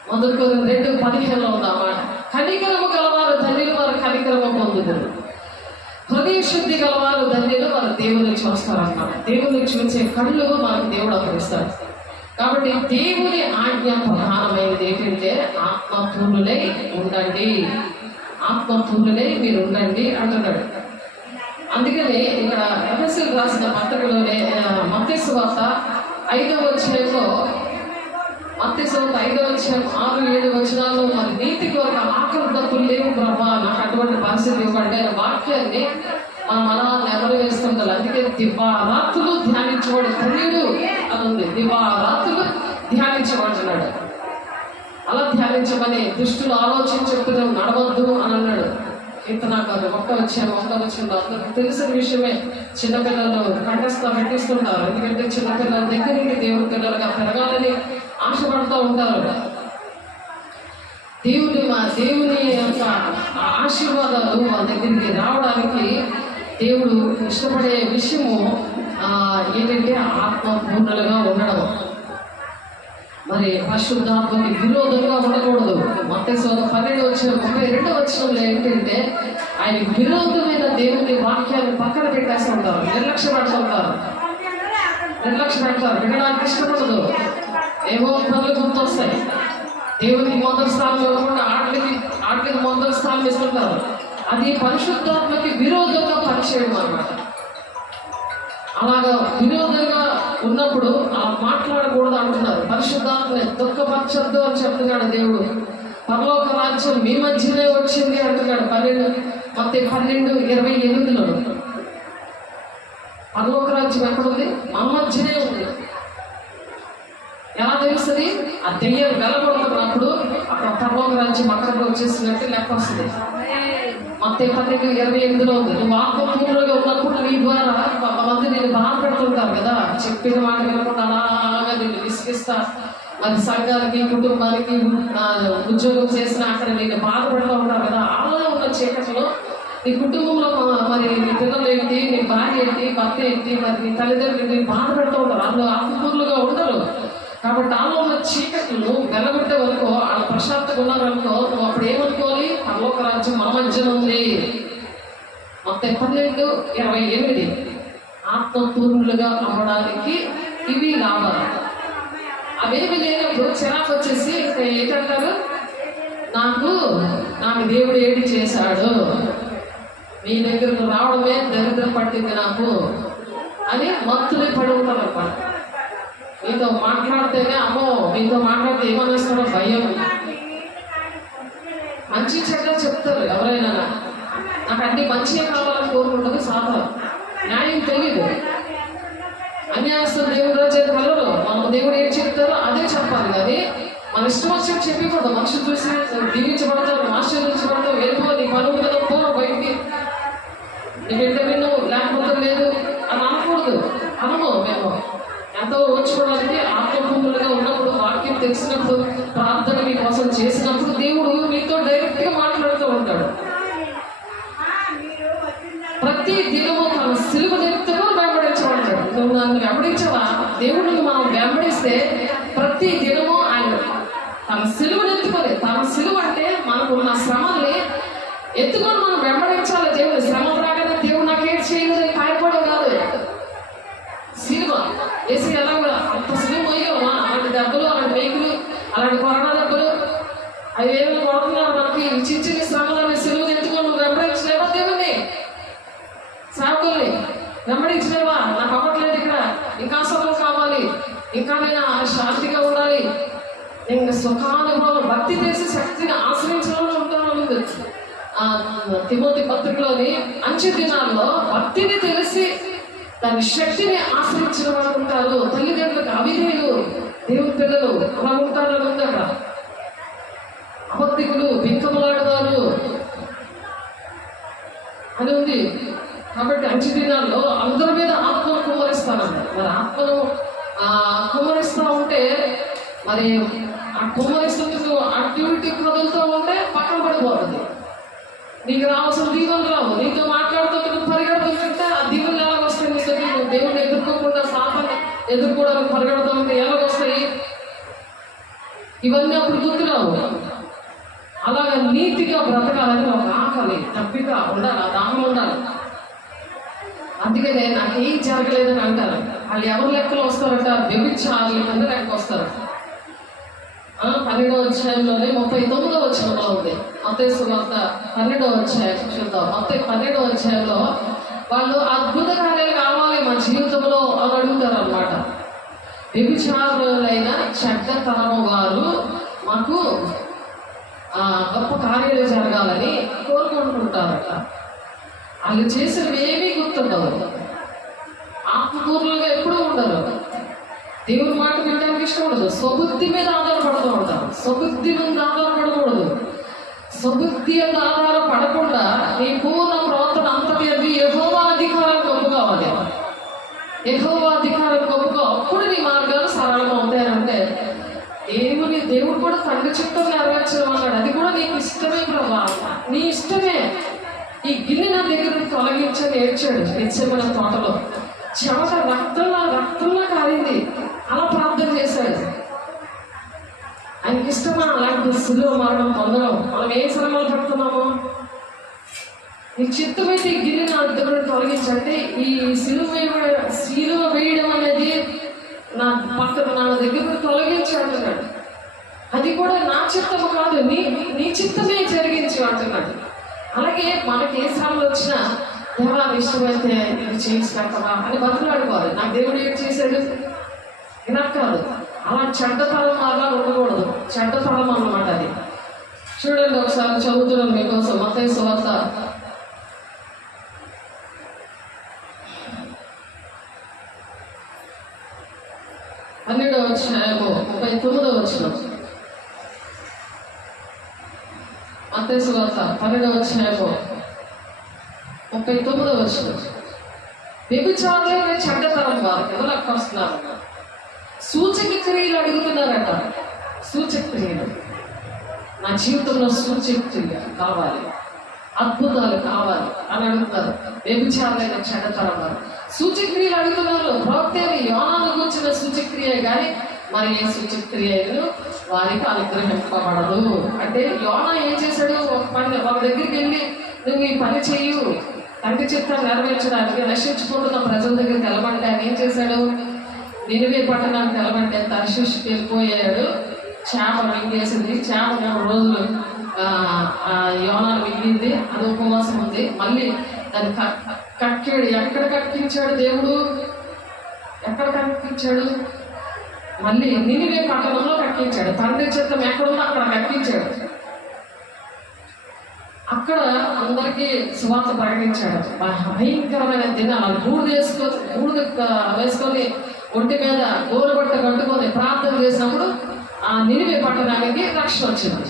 మొదలుకొని 2:15 ఉందన్నమాట. కనికరము గలవారు ధన్యులు, వారు కనికరము పొందుతారు. హృదయ శుద్ధి గలవారు ధన్యులు, వారు దేవుని చూస్తారన్నమాట. దేవుని చూసే కళ్ళు మనకు దేవుడు అప్పగిస్తాడు. కాబట్టి దేవుని ఆజ్ఞ ప్రధానమైనది ఏంటంటే ఆత్మపూర్ణులై ఉండండి, ఆత్మపూర్ణులై మీరు ఉండండి అంటున్నాడు. అందుకని ఇక్కడ ఎఫెసీయులకు రాసిన పత్రికలోనే మత్తయి సువార్త 5వ అధ్యాయంలో, మత్తయి సువార్త 5వ అధ్యాయం 6-7 వచనాల్లో, మరి నీతికి ఒక ఆకలి దప్పులు లేవు ప్రభా, నాకు అటువంటి పరిస్థితి ఇవ్వండి అనే వాక్యాన్ని మనం అలా నెమరు వేస్తుండాలి. అందుకే దివారాత్రులు ధ్యానించబడి ధన్యుడు అని ఉంది. దివారాత్రులు ధ్యానించబడుతున్నాడు. అలా ధ్యానించమని దుష్టులు ఆలోచించుకుని నడవద్దు అని అన్నాడు. నాకు ఒక్క వచ్చాను అందరికి తెలిసిన విషయమే. చిన్నపిల్లలు కంటస్థం పెట్టిస్తుంటారు. ఎందుకంటే చిన్నపిల్లల దగ్గరికి దేవుడి పిల్లలుగా పెరగాలని ఆశపడుతూ ఉంటారు. దేవుని యొక్క ఆశీర్వాదాలు వాళ్ళ దగ్గరికి రావడానికి దేవుడు ఇష్టపడే విషయము ఏంటంటే ఆత్మపూర్ణులుగా ఉండడం. మరి పరిశుద్ధాత్మకి విరోధంగా ఉండకూడదు. మత్తయి సువార్త 12:32 వచనంలో ఏంటంటే ఆయనకి విరోధమైన దేవుని వాక్యాన్ని పక్కన పెట్టేస్తూ ఉంటారు, నిర్లక్ష్య పెడుతుంటారు, వినడానికి ఇష్టపడదు. ఏవో పనులు గుర్తొస్తాయి. దేవునికి మొదటి స్థానం ఇవ్వకుండా ఆటలకి మొదటి స్థానం ఇస్తుంటారు. అది పరిశుద్ధాత్మకి విరోధంగా పనిచేయడం అన్నమాట. అలాగా విరోధంగా ఉన్నప్పుడు అలా మాట్లాడకూడదు అంటున్నారు. పరిశుద్ధాత్మని దుఃఖపరచొద్దు అని చెప్తున్నాడు దేవుడు. పరలోక రాజ్యం మీ మధ్యనే వచ్చింది అంటున్నాడు. మత్తయి 12:28లో పరలోక రాజ్యం ఎక్కడుంది? మన మధ్యనే ఉంది. ఎలా తెలుస్తుంది? ఆ దెయ్యం వెలగొడుతున్నప్పుడు అక్కడ పరలోక రాజ్యం అక్కడికి వచ్చేసినట్టు లెక్క వస్తుంది. మత్తయి 12:28లో ఉంది. నువ్వు ఆత్మపూర్ణులుగా ఉన్నప్పుడు నీ ద్వారా కొంతమంది నేను బాధ పెడుతుంటారు కదా, చెప్పిన మాట వినకుండా అలాగా నేను విసిగిస్తా. మరి సంఘానికి, కుటుంబానికి, ఉద్యోగం చేసిన అక్కడ నేను బాధ పెడుతూ ఉంటారు కదా. అలా ఉన్న చీకట్లో నీ కుటుంబంలో మరి నీ పిల్లలు ఏంటి, నీ భార్య ఏంటి, భర్త ఏంటి, మరి నీ తల్లిదండ్రులు ఏంటి బాధ పెడుతూ ఉంటారు. అందులో ఆత్మపూర్ణులుగా ఉండరు. కాబట్టి అందులో ఉన్న చీకట్లు వెలగొట్టే వరకు వాళ్ళ ప్రశాంతంగా ఉన్నారనుకో, నువ్వు అప్పుడు ఏమనుకోవాలి? పరలోక రాజ్యం మన మధ్యన ఉంది. మత్తయి 12:28 ఆత్మపూర్ణులుగా అవ్వడానికి ఇవి లాభాలు. అవేమి లేనప్పుడు చిరాకు వచ్చేసి ఇంకా ఏంటంటారు? నాకు దేవుడు ఏంటి చేశాడు, మీ దగ్గరకు రావడమే దరిద్రం పట్టింది నాకు అని మత్తులే పడి ఉంటారు అన్నమాట. మీతో మాట్లాడితేనే అమ్మో, మీతో మాట్లాడితే ఏమనేస్తారో భయం. మంచి చెడ్డ చెప్తారు ఎవరైనా. నాకు అన్ని మంచిగా కావాలని కోరుకుంటుంది సాధన. న్యాయం తెలియదు. అన్యాయస్తులు దేవుడు రాజ్యానికి వెళ్ళరు. మనం దేవుడు ఏం చెప్తారో అదే చెప్పాలి. కానీ మన ఇష్టం వచ్చినట్టు చెప్పకూడదు. మనుషులు చూసి దీవించబడతారు, ఆశీర్వదించబడతారు, వెళ్ళిపో నీ పనులు మీద పో బయటికి, నీకు ఇంటర్వ్యూ లేకపోతే లేదు అని అనకూడదు. అనము. మేము ఎంతో ఓర్చుకోవడానికి ఆత్మపూర్ణులుగా ఉన్నప్పుడు, వాక్యం తెలిసినప్పుడు, ప్రార్థన మీకోసం చేసినప్పుడు దేవుడు మీతో డైరెక్ట్గా మాట్లాడుతూ ఉంటాడు. ప్రతి దినము తన సిలువ నిమిత్తము వెంబడించమంటాడు. నువ్వు నన్ను వెంబడించవా? దేవుడిని మనం వెంబడిస్తే ప్రతి దినము ఆయన తన సిలువను ఎత్తుకొని, తన సిలువ అంటే మనకు ఉన్న శ్రమల్ని ఎత్తుకొని మనం వెంబడించాలి. దేవుడు శ్రమ రాగానే దేవుడు నాకేం చేయలేదు కాయపడం కాదు. సిలువ వేసి ఎలా అంత సిలువ పోయో అలాంటి దెబ్బలు, అలాంటి మేకులు, అలాంటి కొరడా దెబ్బలు అవి ఏమైనా కొడుతున్నారు మనకి. చిన్న చిన్న శ్రమలని సిలువను ఎత్తుకొని నువ్వు వెంబడించలేవా? దేవుణ్ణి సేవకుల్ని వెంబడించలేవా? నాకు అవ్వట్లేదు, ఇక్కడ ఇంకా సుఖం కావాలి, ఇంకా నేను శాంతిగా ఉండాలి, నేను సుఖానుభవం భక్తి చేసి శక్తిని ఆశ్రయించడంలో ఉంటాను. తిమోతి పత్రికలోని అంచె దినాల్లో భక్తిని తెలిసి దాని శక్తిని ఆశ్రయించిన వాళ్ళు ఉంటారు. తల్లిదండ్రులకు అవిధేయులు దేవుని పిల్లలు అలా ఉంటారు అని ఉంది అక్కడ. అబద్ధికులు, బింకములాడవారు అని ఉంది. కాబట్టి అంచె దినాల్లో అందరి మీద ఆత్మను కుమ్మరిస్తానంట. మరి ఆత్మను కుమ్మరిస్తూ ఉంటే మరి ఆ కుమ్మరిస్తూ యాక్టివిటీ కదులుతూ ఉంటే పక్కన పడిపోతుంది. నీకు రావాల్సిన దీవెనలు రావు. నీతో మాట్లాడుతూ పరిగెడుతుంటే ఆ దీవెనలు ఎలాగ వస్తాయి? నీతో నీకు దేవుడిని ఎదుర్కోకుండా సాతాన్ని ఎదుర్కోవడానికి పరిగెడుతూ ఉంటే ఎలాగొస్తాయి? ఇవన్నీ అప్పుడు గుర్తురావు. అలాగ నీతిగా బ్రతకాలని ఒక ఆకలి తప్పిక ఉండాలి, ఆ దాహం ఉండాలి. అందుకనే నాకేం జరగలేదని అంటారు. వాళ్ళు ఎవరి లెక్కలు వస్తారట? వ్యభిచారుల కింద లెక్క వస్తారు. 12వ అధ్యాయంలోనే 39వ వచనంలో ఉంది. మత్తయి సువార్త 12వ అధ్యాయం చూద్దాం. మత్తయి 12వ అధ్యాయంలో వాళ్ళు అద్భుత కార్యాలు కావాలి మా జీవితంలో అని అడుగుతారు అనమాట. వ్యభిచారులైన చెడ్డ తరము వారు మాకు గొప్ప కార్యాలు జరగాలని కోరుకుంటుంటారట. వాళ్ళు చేసినవి ఏమీ గుర్తుండవు, ఆత్మపూర్ణంగా ఎప్పుడూ ఉండరు, దేవుని మాట వినడానికి ఇష్టం ఉండదు, స్వబుద్ధి మీద ఆధారపడుతూ ఉంటారు. స్వబుద్ధి మీద ఆధారపడకూడదు. స్వబుద్ధి మీద ఆధారపడకుండా నీ పూర్ణ ప్రవర్తన అంతటి యెహోవా అధికారం గొప్ప కావాలి. యెహోవా అధికారం గొప్పగా అప్పుడు నీ మార్గాలు సరళంగా ఉంటాయంటే దేవుడు కూడా తండ్రి చిత్తం నెరవేర్చడం అన్నాడు. అది కూడా నీకు ఇష్టమే ప్రభా, నీ ఇష్టమే. ఈ గిన్నె నా దగ్గర తొలగించని ఏడ్చాడు గెత్సేమనే తోటలో. చెమట రక్తంలా కారింది. అలా ప్రార్థన చేశాడు. ఆయనకి ఇష్టమా అలాంటి శిలువ మరణం పొందడం? మనం ఏ శ్రమలు పడుతున్నామో ఈ చిత్తమైతే ఈ గిన్నె నా దగ్గర తొలగించంటే ఈ శిలువ వేయడం అనేది నా దగ్గర తొలగించి అంటున్నాడు. అది కూడా నా చిత్తము కాదు, నీ చిత్తమే జరిగించి అంటున్నాడు. అలాగే మనకి ఏ శ్రమలు వచ్చినా దేవా ఇష్టమైతే ఇది చేసి పెట్టవా అని బతులాడుకోవాలి. నాకు దేవుడు ఏం చేశాడు ఇలా కాదు. అలా చెడ్డతనం అలా ఉండకూడదు. చెడ్డతనం అన్నమాట అది. చూడండి ఒకసారి చదువుతున్నాను మీకోసం. మత్తయి సువార్త 12వ అధ్యాయము 39వ వచనం. మత్తయి సువార్త 12వ అధ్యాయము 39వ వచనం. వ్యభిచారులైన చెడ్డతరం వారు ఎవరికి వస్తున్నారు? సూచక క్రియలు అడుగుతున్నారట. సూచక క్రియలు, నా జీవితంలో సూచక క్రియ కావాలి, అద్భుతాలు కావాలి అని అడుగుతారు. వ్యభిచారులైన చెడ్డతరం వారు సూచక క్రియలు అడుగుతున్నారు. ప్రవక్త యోనాను గురించిన సూచక్రియ కానీ మరి ఏ సూచక్రియలు వారికి అనుగ్రహింపబడదు. అంటే యోనా ఏం చేశాడు? వాళ్ళ దగ్గరికి వెళ్ళి నువ్వు ఈ పని చెయ్యు, తండ్రి చిత్తాన్ని నెరవేర్చడానికి నశించుకుంటున్న ప్రజల దగ్గరికి వెళ్ళమంటే ఆయన ఏం చేశాడు? నినివే పట్టణానికి వెళ్ళమంటే తర్షీషుకి వెళ్ళిపోయాడు. చేప మింగేసింది. చేప 3 రోజులు యోనాను మిగిలింది. అది ఉపవాసం ఉంది. మళ్ళీ దాన్ని కక్కాడు. ఎక్కడ కక్కించాడు దేవుడు? ఎక్కడ కక్కించాడు? మళ్ళీ నినివే పట్టణంలో కక్కించాడు. తండ్రి చిత్తం ఎక్కడుందో అక్కడ కక్కించాడు. అక్కడ అందరికీ సువార్త ప్రకటించాడు. భయంకరమైన దినాలు బూడిద వేసుకొని ఒంటి మీద గోరుబట్ట కట్టుకొని ప్రార్థన చేసినప్పుడు ఆ నినివే పట్టణానికి రక్షణ వచ్చింది.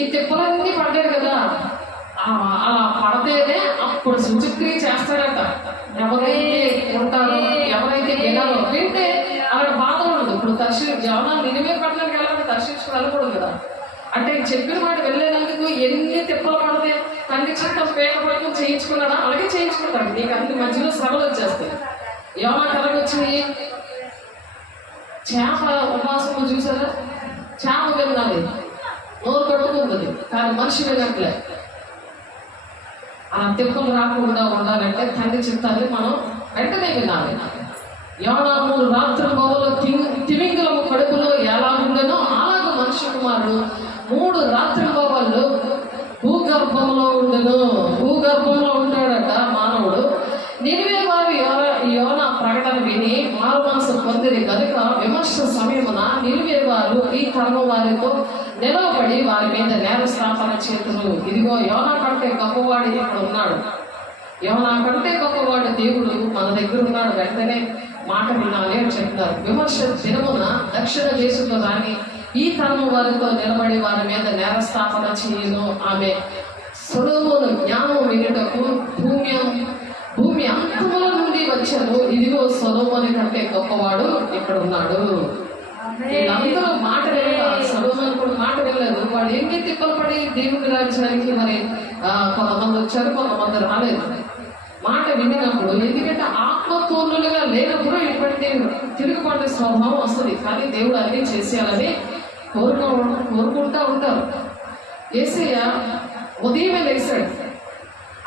ఈ తిప్పలన్నీ పడ్డారు కదా, అలా పడితేనే అప్పుడు సూచక్రియ చేస్తారట. ఎవరైతే ఉంటారో, ఎవరైతే వినారో, వింటే అక్కడ బాధ ఉండదు. ఇప్పుడు యోనా నినివే పట్టణానికి వెళ్ళాలంటే దర్శించుకు వెళ్ళకూడదు కదా. అంటే చెప్పిన మాట వెళ్ళేందుకు ఎన్ని తిప్పలు పడితే తండ్రి చిత్తం పేట పట్టుకుని చేయించుకున్నాడా? అలాగే చేయించుకుంటాడు. నీకు అన్ని మధ్యలో శ్రమలు వచ్చేస్తాయి. యోనా కలగొచ్చింది. చేప ఉపవాసం చూసారా? చేప వినాలి, నోరు కట్టుకుంటుంది, కానీ మనిషి వినట్లే. ఆ తిప్పలు రాకుండా ఉండాలంటే తండ్రి చిత్తాన్ని మనం వెంటనే వినాలి. యోనా 3 రాత్రుల బొమ్మలో తిమింగలము కడుపులో ఎలా ఉండేనో అలాగ మనిషి కుమారుడు 3 రాత్రుల బొమ్మలు భూగర్భంలో ఉండెను. భూగర్భంలో ఉంటాడట మానవుడు. నినివే వారు యోనా ప్రకటన విని మారు మనసు పొందిరి కనుక విమర్శ సమయమున నినివే వారు ఈ తరము వారితో నిలవబడి వారి మీద నేర స్థాపన చేతులు. ఇదిగో యోనా కంటే గొప్పవాడు ఇక్కడ ఉన్నాడు. యోనా కంటే గొప్పవాడు దేవుడు మన దగ్గర ఉన్నాడు. వెంటనే మాట వినాలి అని చెప్తారు. విమర్శ దినమున దక్షిణ దేశంలో రాని ఈ తరము వారితో నిలబడి వారి మీద నేరస్థాపన చేయను. ఆమె సొలొమోను జ్ఞానం వినుటకు భూమి అంతముల నుండి వచ్చాను. ఇదిగో సొలొమోను కంటే గొప్పవాడు ఇక్కడ ఉన్నాడు. వీళ్ళందరూ మాట వినలేదు. సొలొమోను కూడా మాట వినలేదు. వాడు ఎన్ని తిప్పలు పడి దేవుడి రాజ్యానికి మరి కొంతమంది వచ్చారు, కొంతమంది రాలేదు. మాట వినినప్పుడు, ఎందుకంటే ఆత్మతోనులుగా లేనప్పుడు ఇప్పటికీ తిరుగుబాటు స్వభావం వస్తుంది. కానీ దేవుడు అన్నీ చేసేయాలని కోరుకుంటా ఉంటారు. యేసయ్య ఉదయమే లేచాడు,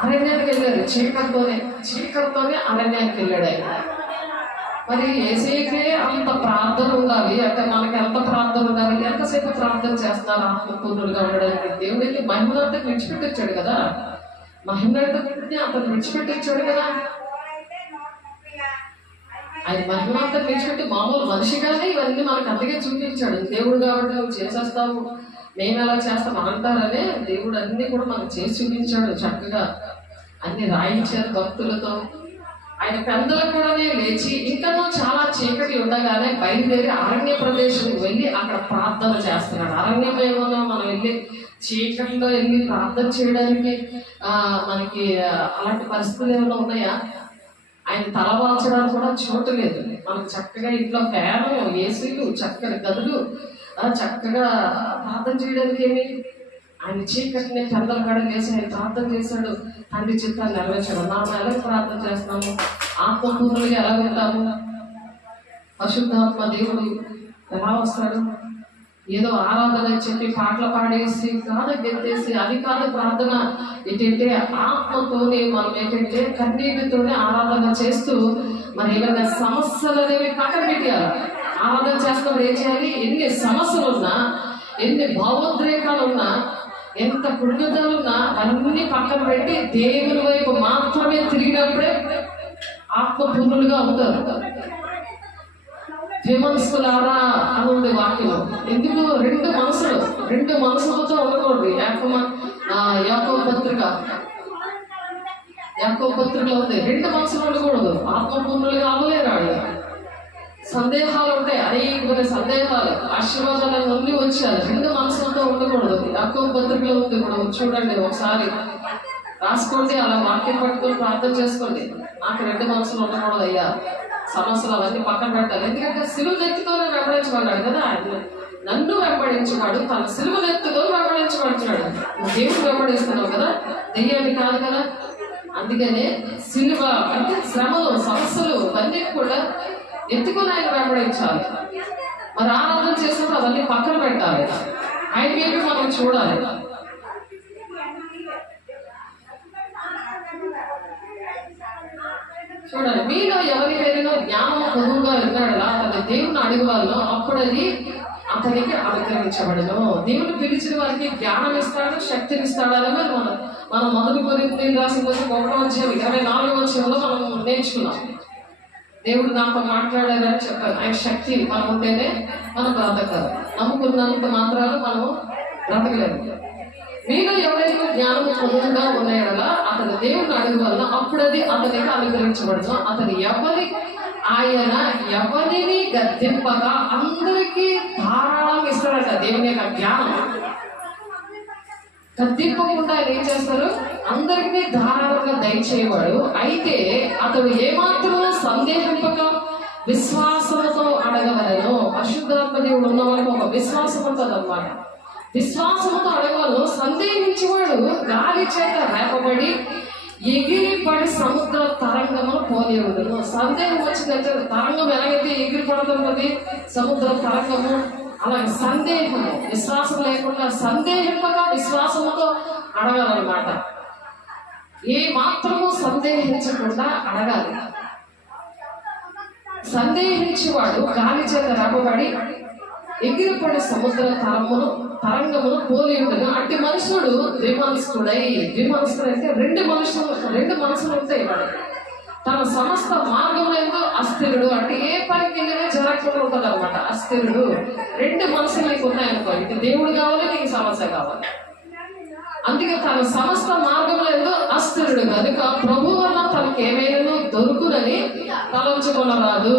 అరణ్యానికి వెళ్ళాడు. చీకటితోనే అరణ్యానికి వెళ్ళాడు ఆయన. మరి యేసయ్యకే అంత ప్రార్థన ఉండాలి అంటే మనకి ఎంత ప్రార్థన ఉండాలి? ఎంతసేపు ప్రార్థన చేస్తున్నారు ఆత్మపూర్ణులుగా ఉండడానికి? దేవుడికి మహిమనంతా విడిచిపెట్టొచ్చాడు కదా, మహిమనంతా అతను విడిచిపెట్టొచ్చాడు కదా. ఆయన మహిమంతా విడిచిపెట్టి మామూలు మనిషిగానే ఇవన్నీ మనకు అందుకే చూపించాడు. దేవుడు కాబట్టి నువ్వు చేసేస్తావు, నేను అలా చేస్తాం అంటారనే దేవుడు అన్ని కూడా మనకు చేసి చూపించాడు. చక్కగా అన్ని రాయించారు భక్తులతో. ఆయన పెద్దలు కూడా లేచి ఇంకా చాలా చీకటి ఉండగానే బయలుదేరి అరణ్య ప్రదేశం వెళ్ళి అక్కడ ప్రార్థన చేస్తున్నాడు. అరణ్యం ఏమన్నా మనం వెళ్ళి చీకటిలో వెళ్ళి ప్రార్థన చేయడానికి మనకి అలాంటి పరిస్థితులు ఏమైనా ఉన్నాయా? ఆయన తలవాల్చడానికి కూడా చోటు లేదు. మనకు చక్కగా ఇంట్లో ఫ్యాను, ఏసీలు, చక్కని గదులు, చక్కగా ప్రార్థన చేయడానికి ఏమి. ఆయన చీకటిని పెద్దల కాడ వేసి ఆయన ప్రార్థన చేశాడు. తండ్రి చిత్తాన్ని నెరవేర్చాడు. మనం ఎలా ప్రార్థన చేస్తున్నాము? ఆత్మపూర్ణులుగా ఎలా ఉంటాము? పరిశుద్ధాత్మ దేవుడు ఎలా వస్తాడు? ఏదో ఆరాధన చెప్పి పాటలు పాడేసి కాదు గెత్తేసి అది కాదు ప్రార్థన. ఏంటంటే ఆత్మతోనే మనం ఏంటంటే కన్నీటితోనే ఆరాధన చేస్తూ మరి ఏమైనా సమస్యలు అనేవి పక్కన పెట్టాలి. ఆరాధన చేస్తున్నప్పుడు ఏం చేయాలి? ఎన్ని సమస్యలు ఉన్నా, ఎన్ని భావోద్రేకాలు ఉన్నా, ఎంత కృతజ్ఞతలున్నా అన్నీ పక్కన పెట్టి దేవుని వైపు మాత్రమే తిరిగినప్పుడే ఆత్మపూర్ణులుగా అవుతారు. ద్విమనస్కులారా అని ఉంది వాక్యం. ఎందుకు? రెండు మనసులతో ఉండకూడదు. యాకోబు పత్రికలో ఉంది, రెండు మనసులు ఉండకూడదు. ఆత్మపూర్ణులుగా అవ్వలేరాడు. సందేహాలు ఉంటాయి, అనేకమైన సందేహాలు, ఆశీర్వాదాలు అన్నీ వచ్చారు. రెండు మనసులతో ఉండకూడదు. యాకోబు పత్రికలో ఉంది కూడా, చూడండి ఒకసారి రాసుకోండి. అలా వాక్యం పట్టుకొని ప్రార్థన చేసుకోండి. నాకు రెండు మనసులు ఉండకూడదు అయ్యా, సమస్యలు అవన్నీ పక్కన పెట్టాలి. ఎందుకంటే సిలువ ఎత్తుతోనే వెంబడించబడ్డాడు కదా ఆయన. నన్ను వెంబడించేవాడు తన సిలువ ఎత్తుతో వెంబడించబడుతున్నాడు. దేవుడు వెంబడిస్తున్నావు కదా, దెయ్యాన్ని కాదు కదా. అందుకనే సిలువ అంటే శ్రమలు, సమస్యలు అవన్నీ కూడా ఎత్తుకొని ఆయన వెంబడించాలి. మరి ఆరాధన చేసినప్పుడు అవన్నీ పక్కన పెట్టాలి. ఆయన వైపు మనం చూడాలి. చూడండి, మీలో ఎవరికైనా జ్ఞానము పొదువుగా ఉన్నాడలా అతని దేవుని అడుగువాళ్ళు అప్పుడు అది అతనికి అనుగ్రహించబడను. దేవుడు పిలిచిన వారికి జ్ఞానం ఇస్తాడు, శక్తిని ఇస్తాడు. అని మనం మొదటి కొరింథీయులకు రాసిన 1:24 మనం నేర్చుకున్నాం. దేవుడు నాతో మాట్లాడారని చెప్పారు. ఆయన శక్తి మనం ఉంటేనే మనం బ్రతకాలి. నమ్ముకున్నంత మాత్రాలు మనము బ్రతకలేదు. మీలో ఎవరైనా జ్ఞానము పొందుగా ఉన్నాయనగా అతని దేవుని అడుగు వలన అప్పుడు అది అతనికి అనుగ్రహించబడును. ఆయన ఎవరిని గద్దెంపగా అందరికీ ధారాళం ఇస్తాడట. దేవుని యొక్క జ్ఞానం గద్దెంపకుండా ఆయన ఏం చేస్తారు? అందరికీ ధారాళంగా దయచేయవాడు. అయితే అతడు ఏమాత్రం సందేహింపక విశ్వాసంతో అడగవలను. పరిశుద్ధాత్మ దేవుడు ఉన్న వాళ్ళకి ఒక విశ్వాసం ఉంటుంది అన్నమాట. విశ్వాసంతో అడగవలను. సందేహించేవాడు గాలి చేత రేపబడి ఎగిరిపడి సముద్ర తరంగము పోలేవుడును. సందేహం వచ్చిందంటే తరంగం ఎలాగైతే ఎగిరిపడుతున్నది సముద్ర తరంగము, అలాగే సందేహము, విశ్వాసం లేకుండా సందేహింపగా విశ్వాసముతో అడగాలన్నమాట. ఏ మాత్రము సందేహించకుండా అడగాలి. సందేహించేవాడు గాలి చేత రేపబడి ఎగిరిపడి సముద్ర తరంగమును పోలి ఉంటుంది. అట్టి మనుషుడు ద్విమనస్కుడు అంటే రెండు మనసులు ఉంటాయి వాడు. తన సమస్త మార్గంలో అస్థిరుడు అంటే ఏ పనికి వెళ్ళినా జరగకుండా ఉంటుంది అనమాట. అస్థిరుడు. రెండు మనసులు నీకు ఉన్నాయనుకో, ఇటు దేవుడు కావాలి, నీకు సమస్య కావాలి. అందుకే తన సమస్త మార్గంలో అస్థిరుడు కనుక ప్రభు వల్ల తనకి ఏమైనా దొరుకునని తలంచుకొనరాదు.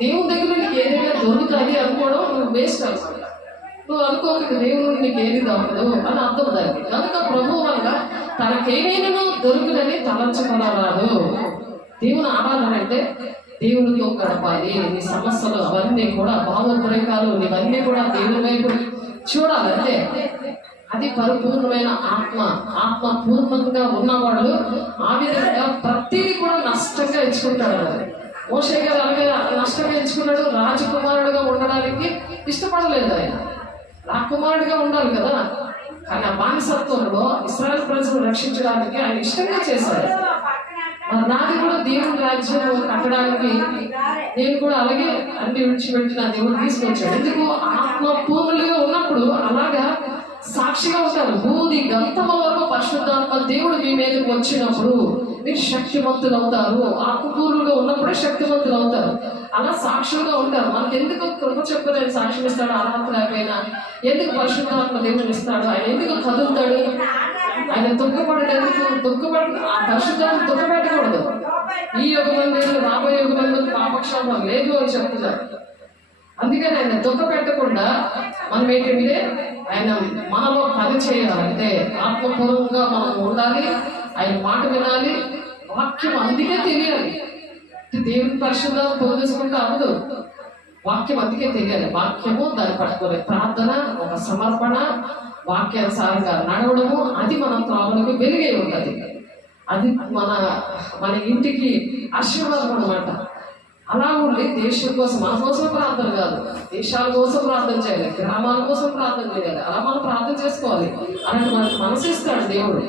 దేవుని దగ్గర నీకు ఏదైనా దొరుకుతుంది అనుకోవడం నువ్వు వేస్ట్ అనమాట. నువ్వు అనుకోక దేవుడు నీకు ఏది దొరకదు అని అర్థం దానికి. కనుక ప్రభు వల్ల తనకేమైనా దొరుకునని తలంచుకొనరాదు. దేవుని ఆరాధన అంటే దేవునితో గడపాలి. నీ సమస్యలు అవన్నీ కూడా భావోద్రేకాలు నీవన్నీ కూడా దేవుని వైపు చూడాలంటే అది పరిపూర్ణమైన ఆత్మపూర్ణంగా ఉన్నవాడు ఆ విధంగా ప్రతిదీ కూడా నష్టంగా ఎంచుకుంటాడు. మోషే గారు అలాగే నష్టంగా ఎంచుకున్నాడు. రాజకుమారుడుగా ఉండడానికి ఇష్టపడలేదు ఆయన. రాకుమారుడిగా ఉండాలి కదా. కానీ ఆ బానిసత్వంలో ఇశ్రాయేలు ప్రజలు రక్షించడానికి ఆయన ఇష్టంగా చేశాడు. నాది కూడా దేవుని రాజ్యం కట్టడానికి నేను కూడా అలాగే అన్ని విడిచిపెట్టిన దేవుడు తీసుకొచ్చాడు. ఎందుకు? ఆత్మ పూర్ణులుగా ఉన్నప్పుడు అలాగా సాక్షిగా ఉంటారు. భూది గంతమ వరకు పరిశుద్ధాత్మ దేవుడు మీ మీదకి వచ్చినప్పుడు మీరు శక్తివంతులు అవుతారు. ఆత్మపూర్ణులుగా ఉన్నప్పుడే శక్తివంతులు అవుతారు. అలా సాక్షులుగా ఉంటారు. మనకి ఎందుకు కృప చెప్పలేని సాక్ష్యం ఇస్తాడు? అర్హత లేకపోయినా ఎందుకు పరిశుద్ధాత్మ దేవుడు ఇస్తాడు? ఆయన ఎందుకు కదులుతాడు? ఆయన దుఃఖపడి ఆ పరిశుద్ధాన్ని దుఃఖపెట్టకూడదు. ఈ యుగమంది రాబోయే యుగమంది పాపక్షాపం లేదు అని చెప్తున్నారు. అందుకని ఆయన దుఃఖపెట్టకుండా మనం ఏంటంటే ఆయన మనలో పని చేయాలంటే ఆత్మపూర్వకంగా మనం ఉండాలి. ఆయన మాట వినాలి. వాక్యం అందుకే తెలియాలి. దేవుని పరిశుద్ధాన్ని పొందేసుకుంటే అవ్వదు. వాక్యం అందుకే తెలియాలి. వాక్యము దాన్ని పట్టుకోలేదు. ప్రార్థన, ఒక సమర్పణ, వాక్యానుసారంగా నడవడము, అది మన త్రావులకు వెలుగై ఉంటుంది. అది మన ఇంటికి ఆశీర్వాదం అన్నమాట. అలా ఉండి దేశం కోసం, మన కోసం ప్రార్థన కాదు, దేశాల కోసం ప్రార్థన చేయాలి, గ్రామాల కోసం ప్రార్థన చేయాలి. అలా మనం ప్రార్థన చేసుకోవాలి. అలాంటి మనకు మనసు ఇస్తాడు దేవుడు.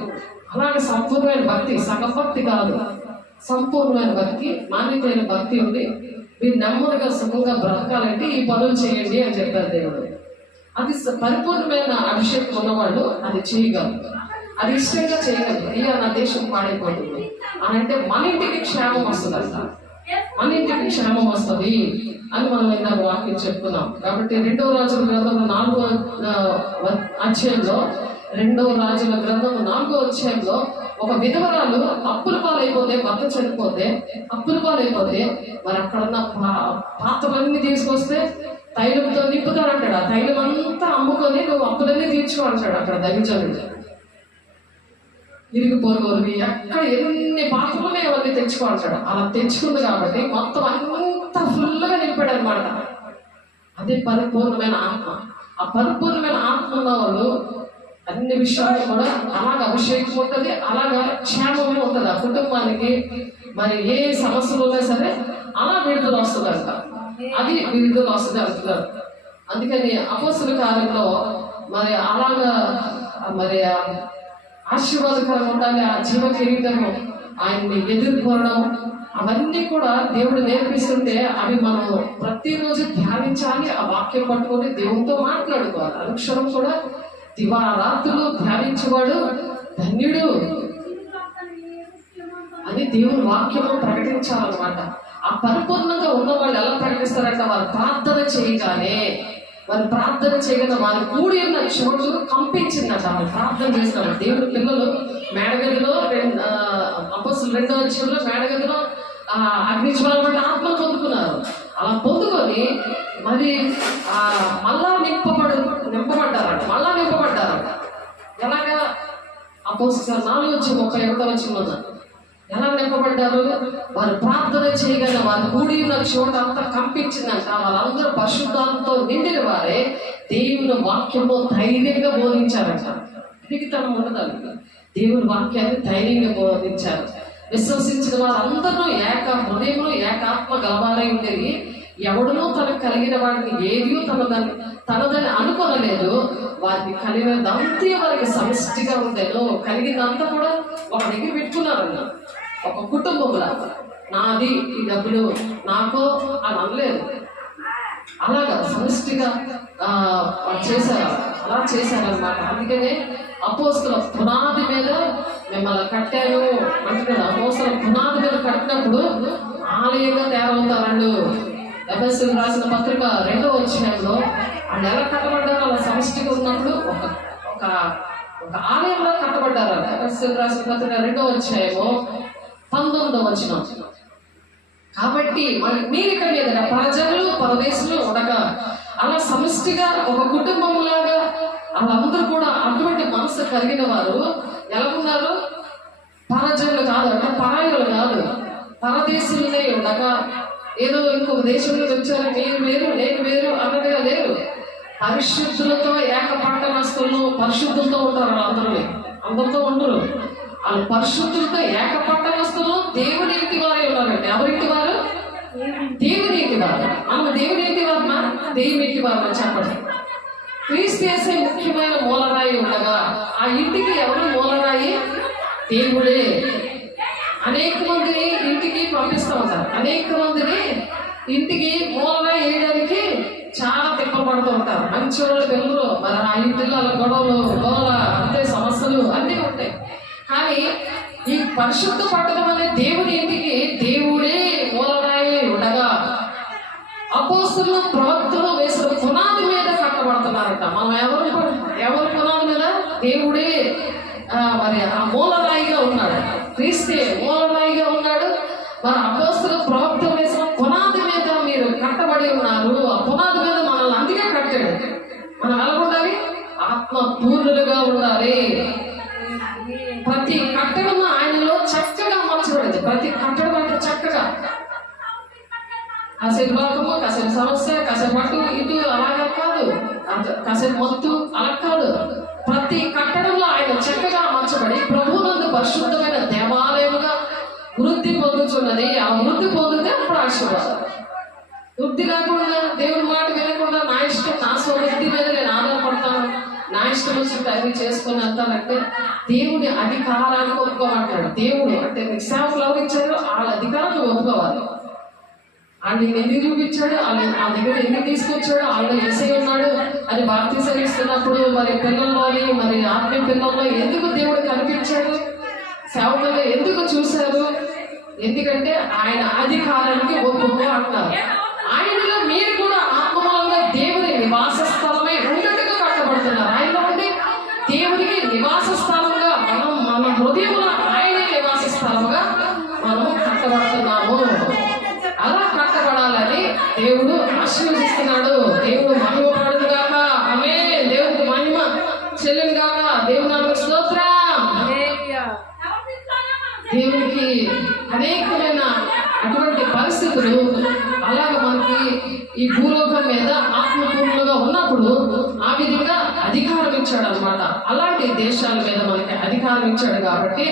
అలాగే సంపూర్ణమైన భక్తి, సగం భక్తి కాదు, సంపూర్ణమైన భక్తి, మాన్యతైన భక్తి ఉంది. మీరు నెమ్మదిగా సుఖంగా బ్రతకాలంటే ఈ పనులు చేయండి అని చెప్పారు దేవుడు. అది పరిపూర్ణమైన అభిషేకం ఉన్నవాళ్ళు అది చేయగలరు, అది ఇష్టంగా చేయగలరు. అయ్యా నా దేశం పాడైపోతుంది అని అంటే మన ఇంటికి క్షేమం వస్తుంది అంట. మన ఇంటికి క్షేమం వస్తుంది అని మనం ఇందాక వాక్యం చెప్తున్నాం. కాబట్టి 2వ రాజుల గ్రంథం 4వ అధ్యాయంలో 2వ రాజుల గ్రంథం 4వ అధ్యాయంలో ఒక విధవరాలు అప్పుల పాలైపోతే, భర్త చనిపోతే అప్పుల పాలైపోతే మరి అక్కడున్న పాత్రలన్నీ తీసుకొస్తే తైలంతో నింపుతారంటాడు. ఆ తైలం అంతా అమ్ముకొని నువ్వు అప్పులన్నీ తీర్చుకోవాలంటాడు. అక్కడ దైవజనుడు ఇరిగిపోగోరు ఎక్కడ ఎన్ని పాత్రలు అవన్నీ తెచ్చుకోవాలంటాడు. అలా తెచ్చుకుంది కాబట్టి మొత్తం అంతా ఫుల్గా నింపాడు అనమాట. అదే పరిపూర్ణమైన ఆత్మ. ఆ పరిపూర్ణమైన ఆత్మ ఉన్న వాళ్ళు అన్ని విషయాలు కూడా అలాగ అభిషేకం ఉంటుంది, అలాగా క్షేమమే ఉంటుంది. ఆ కుటుంబానికి మరి ఏ సమస్యలు ఉన్నా సరే అలా విడుదల వస్తుందంట. అది విడుదల వస్తుంది అంటున్నారు. అందుకని అపోస్తుల కాలంలో మరి అలాగా మరి ఆశీర్వాదకరంగా ఉండాలి. ఆ జీవ కిరీటము ఆయన్ని ఎదుర్కోవడం అవన్నీ కూడా దేవుడు నేర్పిస్తుంటే అవి మనం ప్రతిరోజు ధ్యానించాలి. ఆ వాక్యం పట్టుకొని దేవునితో మాట్లాడుకోవాలి. అనుక్షణం కూడా దివారాత్రులు ధ్యానించేవాడు ధన్యుడు అని దేవుని వాక్యము ప్రకటించాలన్నమాట. ఆ పరిపూర్ణంగా ఉన్నవాళ్ళు ఎలా ప్రకటిస్తారంటే వారు ప్రార్థన చేయగానే వారి కూడి ఉన్న చోటు కంపించిందట. వాళ్ళు ప్రార్థన చేస్తారు. దేవుడి పిల్లలు మేడగదిలో అపోస్తుల 2వ అధ్యాయంలో మేడగదిలో అగ్నిజ్వాల పట్ల ఆత్మ పొందుకున్నారు. అలా పొందుకొని మరి మళ్ళా నింపబడ్డారంట. ఎలాగా? అపోస్తుల 4:31 ఎలా నింపబడ్డారు? వారు ప్రార్థన చేయగల వారు కూడి ఉన్న చోట అంతా కంపించిందంట. వాళ్ళందరూ పరిశుద్ధాత్మతో నిండిన వారే దేవుని వాక్యంలో ధైర్యంగా బోధించారంట. పిరికితనం ఉండదండి. దేవుని వాక్యాన్ని ధైర్యంగా బోధించారు. విశ్వసించిన వారందరూ ఏక హృదయంలో ఏకాత్మ గలవారై ఉండేది. ఎవడునూ తనకు కలిగిన వాడిని ఏదియో తనదని అనుకోనలేదు. వారికి కలిగినదంతా వారికి సమష్టిగా ఉండేను. కలిగినంతా కూడా ఒక దగ్గర పెట్టుకున్నారన్న. ఒక కుటుంబంలో నాది ఈ డబ్బులు నాకో అని అనలేదు. అలాగా సమష్టిగా చేశారు. అలా చేశారనమాట. అందుకనే అపోస్తుల పునాది మీద మిమ్మల్ని కట్టాను అంటున్నాడు. అపోస్తుల పునాది మీద కట్టినప్పుడు ఆలయంగా తయారవుతారండు. ఎఫెసీయులకు రాసిన పత్రిక 2వ అధ్యాయంలో వాళ్ళు ఎలా కట్టబడ్డారు? అలా సమష్టిగా ఉన్నప్పుడు ఒక ఆలయంలో కట్టబడ్డారు. ఎఫెసీయులకు రాసిన పత్రిక 2వ అధ్యాయము 19వ వచనం. కాబట్టి మీరిక మీద ప్రజలు పరదేశంలో ఉండగా అలా సమష్టిగా ఒక కుటుంబంలాగా వాళ్ళందరూ కూడా అటువంటి మనసు కలిగిన వారు ఎలా ఉన్నారు? పరజనులు కాదు, అంటే పరాయులు కాదు, పరదేశులనే ఉండగా ఏదో ఇంకొక దేశంలో వచ్చారు మీరు వేరు నేను వేరు అన్నదిగా లేరు. పరిశుద్ధులతో ఏక పట్టణస్తులు పరిశుద్ధులతో ఉంటారు. అందరితో ఉండరు. వాళ్ళు పరిశుద్ధులతో ఏక పట్టణస్తులు దేవుని ఇంటి వారే ఉన్నారండి. ఎవరింటి వారు? దేవుని ఇంటి వారు. మనం దేవుని ఇంటి వారు, దేవుని ఇంటి వారు చెప్పండి. క్రీస్తు యేసే ముఖ్యమైన మూలరాయి ఉండగా ఆ ఇంటికి ఎవరు మూలరాయి? దేవుడే. అనేక మందిని ఇంటికి పంపిస్తూ ఉంటారు. అనేక మందిని ఇంటికి మూలరాయి వేయడానికి చాలా తిప్పలు పడుతూ ఉంటారు. మంచి వాళ్ళు పిల్లలు, మరి ఆ ఇంటిలో అలా గొడవలు, గోల, అంతే సమస్యలు అన్నీ ఉంటాయి. కానీ ఈ పరిశుద్ధ పట్టణం అనే దేవుడి ఇంటికి దేవుడే మూలరాయి ఉండగా అపోస్తలులు ప్రవక్తలు వేసిన పునాది మీద కట్టబడుతున్నారట. మనం ఎవరు పునాది మీద? దేవుడే మరి ఆ మూలరాయిగా ఉన్నాడు. క్రీస్తే మూలరాయిగా ఉన్నాడు. మరి అపోస్తలులు ప్రవక్తలు వేసిన పునాది మీద మీరు కట్టబడి ఉన్నారు. ఆ పునాది మీద మనల్ని అందుకే కట్టాడు. మనం ఎలా ఉండాలి? ఆత్మ పూర్ణులుగా ఉండాలి. ప్రతి కట్టడం ఆయనలో చక్కగా అమర్చబడింది. ప్రతి కట్టడం అంటే చక్కగా, కాసేపు లోకము, కాసేపు సమస్య, కాసేపు అటు ఇటు అలాగా కాదు, కాసేపు మొత్తు అలా కాదు. ప్రతి కట్టడంలో ఆయన చక్కగా అమర్చబడి ప్రభువునందు పరిశుద్ధమైన దేవాలయముగా వృద్ధి పొందుతున్నది. ఆ వృద్ధి పొందితే అప్పుడు ఆశీర్వాదం. వృద్ధి లేకుండా, దేవుడి మాట వినకుండా నా ఇష్టం, నా స్వవృద్ధి మీద నేను ఆధారపడతాను, నా ఇష్టం వచ్చినట్టు అవి చేసుకుని వెళ్తానంటే దేవుడి అధికారానికి ఒప్పుకోమంటాడు. దేవుడు అంటే సేవకులు ఎవరు ఇచ్చారో వాళ్ళ అధికారాన్ని ఒప్పుకోవాలి. వాళ్ళని ఎందుకు చూపించాడు, ఆ దగ్గర ఎందుకు తీసుకొచ్చాడు, వాళ్ళు ఎస్ఐ ఉన్నాడు అని బాప్తిసం ఇస్తున్నప్పుడు మరి పిల్లల్లోని, మరి ఆత్మీయ పిల్లల్లో ఎందుకు దేవుడు కనిపించాడు, సేవకులు ఎందుకు చూశారు? ఎందుకంటే ఆయన అధికారానికి ఒప్పుకో అంటారు. ఆయనలో మీరు కూడా ఆత్మమూలంగా దేవుని నివాస స్థలమై ఉన్నట్టుగా కట్టబడుతున్నారు. ఆయనలో ఉండి దేవునికి నివాస స్థలంగా మన హృదయంలో ఆయనే నివాస స్థలముగా మనము కట్టబడుతున్నాము. అలా కట్టబడాలని దేవుడు ఆశీర్వదిస్తున్నాడు. దేవుడు మహిమ పడును గాక. ఆమేన్. దేవుడికి మహిమ చెల్లును గాక. దేవుని నామమునకు స్తోత్రం. దేవునికి అనేకమైన అటువంటి పరిస్థితులు అలాగ మనకి ఈ భూలోకం మీద ఆత్మపూర్ణులుగా ఉన్నప్పుడు ఆ విధంగా అధికారం ఇచ్చాడు అనమాట. అలాంటి దేశాల మీద మనకి అధికారం ఇచ్చాడు కాబట్టి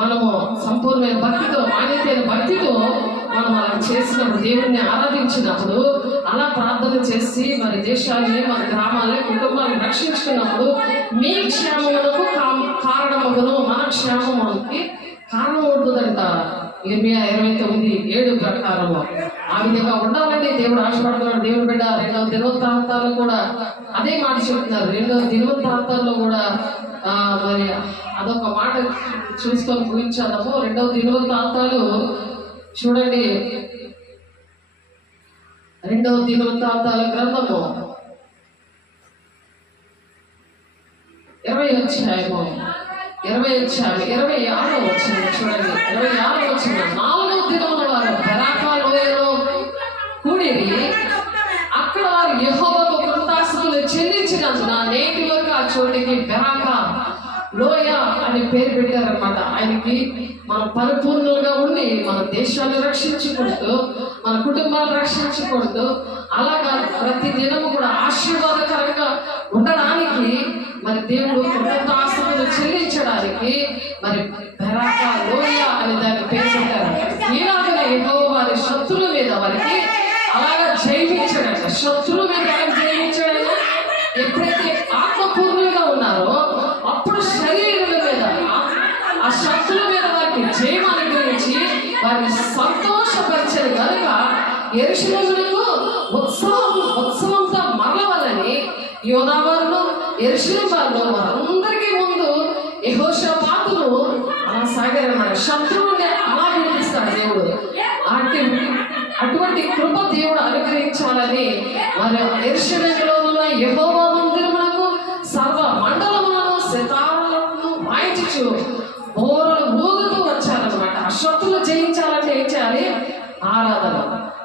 మనము సంపూర్ణమైన భక్తితో, మాన్యతైన భక్తితో మనం అలా చేసినప్పుడు, దేవుడిని ఆరాధించినప్పుడు, అలా ప్రార్థన చేసి మరి దేశాలని, మన గ్రామాలని, కుటుంబాలను రక్షించుకున్నప్పుడు మీ క్షేమమునకు కారణమగును, మన క్షేమమునికి కారణం ఉంటుందంట. 29:7 ప్రకారము ఆ విధంగా ఉండాలని దేవుడు ఆశపడుతున్నాడు. దేవుడు బిడ్డ 2వ దినవృత్తాంతాలు కూడా అదే మాట చెప్తున్నారు. 2వ దినవృత్తాంతాల్లో కూడా మరి అదొక మాట చూసుకొని ముగించాము. 2వ దినవృత్తాంతాలు చూడండి. 2వ దినవృత్తాంతాల గ్రంథము 20వ అధ్యాయము 26వ వచనం చూడండి. 26వ వచనం, 4వ దినమున వారు బెరాకా లోయలో కూడిరి. అక్కడ వారు యెహోవాకు కృతజ్ఞతలు చెల్లించినందున నేటి వరకు ఆ చోటికి బెరాకా లోయ అని పేరు పెట్టారనమాట. ఆయనకి మనం పరిపూర్ణంగా ఉండి మన దేశాన్ని రక్షించుకుంటూ, మన కుటుంబాలు రక్షించుకుంటూ, అలాగా ప్రతి దినము కూడా ఆశీర్వాదకరంగా ఉండడానికి మరి దేవుడు కృతజ్ఞతాస్తుతులు చెల్లించడానికి మరి బెరాకా లోయ అని దాన్ని పేరు పెట్టారు. ఈలాగనే యెహోవా వారి శత్రువుల మీద వారికి అలాగా జయించాడంట. శత్రువుల మీద జయించాడని ఎప్పుడైతే ఆత్మపూర్ణంగా ఉన్నారో అప్పుడు శరీరుల మీద, ఆ శత్రువుల మీద వారికి జయం అనుగ్రహించి వారిని సంతోషపరిచారు కనుక యెరూషలేమునకు ఉత్సవంతో మరలవలని యోధా వారును యెరూషలేము వారు వారందరికీ ముందు యెహోషాపాతును అలా సాగారన్నమాట. శత్రువుని అలా విడిపిస్తాడు దేవుడు. అటువంటి కృప దేవుడు అనుగ్రహించాలని వారి యెరూషలేములో ఉన్న యెహోవా మందిరమునకు సర్వ మండలములను సితారాలను వాయించుచు బోరలు ఊదుతూ వచ్చారనమాట. ఆ శత్రువులు జయించాలంటే ఏం చేయాలి? ఆరాధన.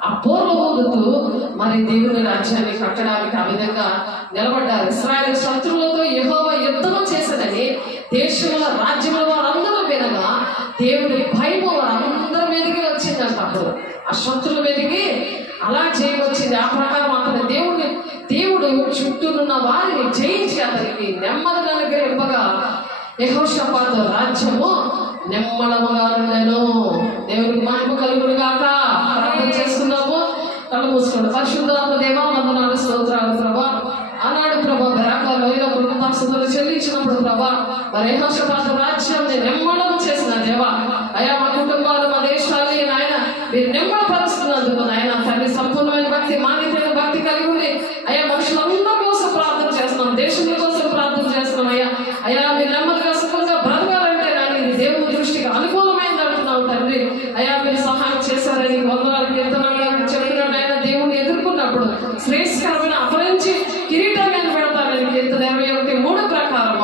ఆ బోర్లు ఊదుతూ మరి దేవుని రాజ్యాన్ని కట్టడానికి ఆ విధంగా నిలబడ్డారు. ఇశ్రాయేలు శత్రువులతో యెహోవా యుద్ధము చేశాడని దేశంలో రాజ్యంలో వారందరూ వినగా దేవుని భయము వారందరి మీదకి వచ్చిందంట. అప్పుడు ఆ శత్రువుల మీదకి అలా చేయవచ్చింది. ఆ ప్రకారం అతని దేవుడు చుట్టూనున్న వారిని జయించి అతనికి నెమ్మదిగా అనుగ్రహింపగా యెహోషాపాతు రాజ్యము నెమ్మదముగా ఉండెను. దేవునికి మహిమ కలుగును గాక. ప్రార్థన చేస్తున్నాము. కళ్ళు మూసుకోండి. పరిశుద్ధాత్మ దేవా వందనాలు, స్తోత్రాలు ప్రభా. ఆనాడు ప్రభా బెరాక లోయలో కృతజ్ఞతలు చెల్లించినప్పుడు ప్రభా మరి యెహోషాపాతు రాజ్యాన్ని నెమ్మడం చేసిన దేవా అయా మా కుటుంబాలు మా దేశాన్ని నాయన మీరు నెమ్మడపరుస్తున్నందుకు నాయన తండ్రి సంపూర్ణమైన భక్తి మాన్యతైన భక్తి కలిగి ఉంది అయ్యా మనుషులందరి కోసం ప్రార్థన చేస్తున్నాం, దేశం కోసం ప్రార్థన చేస్తున్నాం అయ్యా. అయ్యా మీరు నెమ్మదిగా సుఖంగా బ్రతకాలంటే నాయన ఇది దేవుని దృష్టికి అనుకూలమైంది అంటున్నాం తండ్రి. అయ్యా మీరు సహాయం చేశారని వందనాలు కీర్తనగా చెప్పినట్టు ఆయన దేవుణ్ణి ఎదుర్కొన్నప్పుడు శ్రేష్ఠకరమైన అపరించి కిరీటాన్ని పెడతారని కీర్తన 21:3 ప్రకారం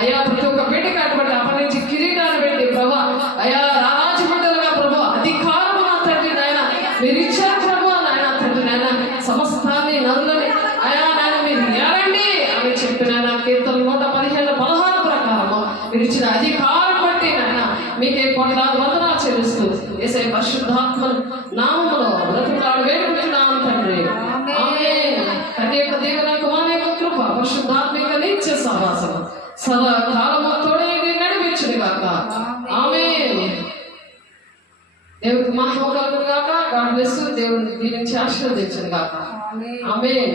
అయ్యా ప్రతి ఒక్క బిడ్డకి అటువంటి అపరించి కిరీటాన్ని పెట్టి ప్రభా అయ్యా రాజు బిడ్డలుగా ప్రభా అధికారము నా తండ్రి నాయన మీరు ఇచ్చారు ప్రభా నాయన తండ్రి నాయన సమస్తాన్ని నదులని అయా నాయన మీరు ఏరండి అని చెప్పిన కీర్తన 115:16 ప్రకారము మీరు ఇచ్చిన అధికారం బట్టి నాయన మీకే కొట్లాది వందనాలు చెల్లిస్తూ యేసయ్య పరిశుద్ధాత్మ నామములో బ్రతుకులాడు వేడుకుంటున్నాను తండ్రి. ఆమేన్. తండ్రి యొక్క దేవుని యొక్క కుమారుని యొక్క కృప పరిశుద్ధాత్మిక నిత్య సహవాసం సదా కాలము తోడే నడిపించును గాక. ఆమేన్. దేవుడికి మహిమ కలుగును గాక. God bless you. దేవుని దీవించి ఆశీర్వదించును గాక. ఆమేన్.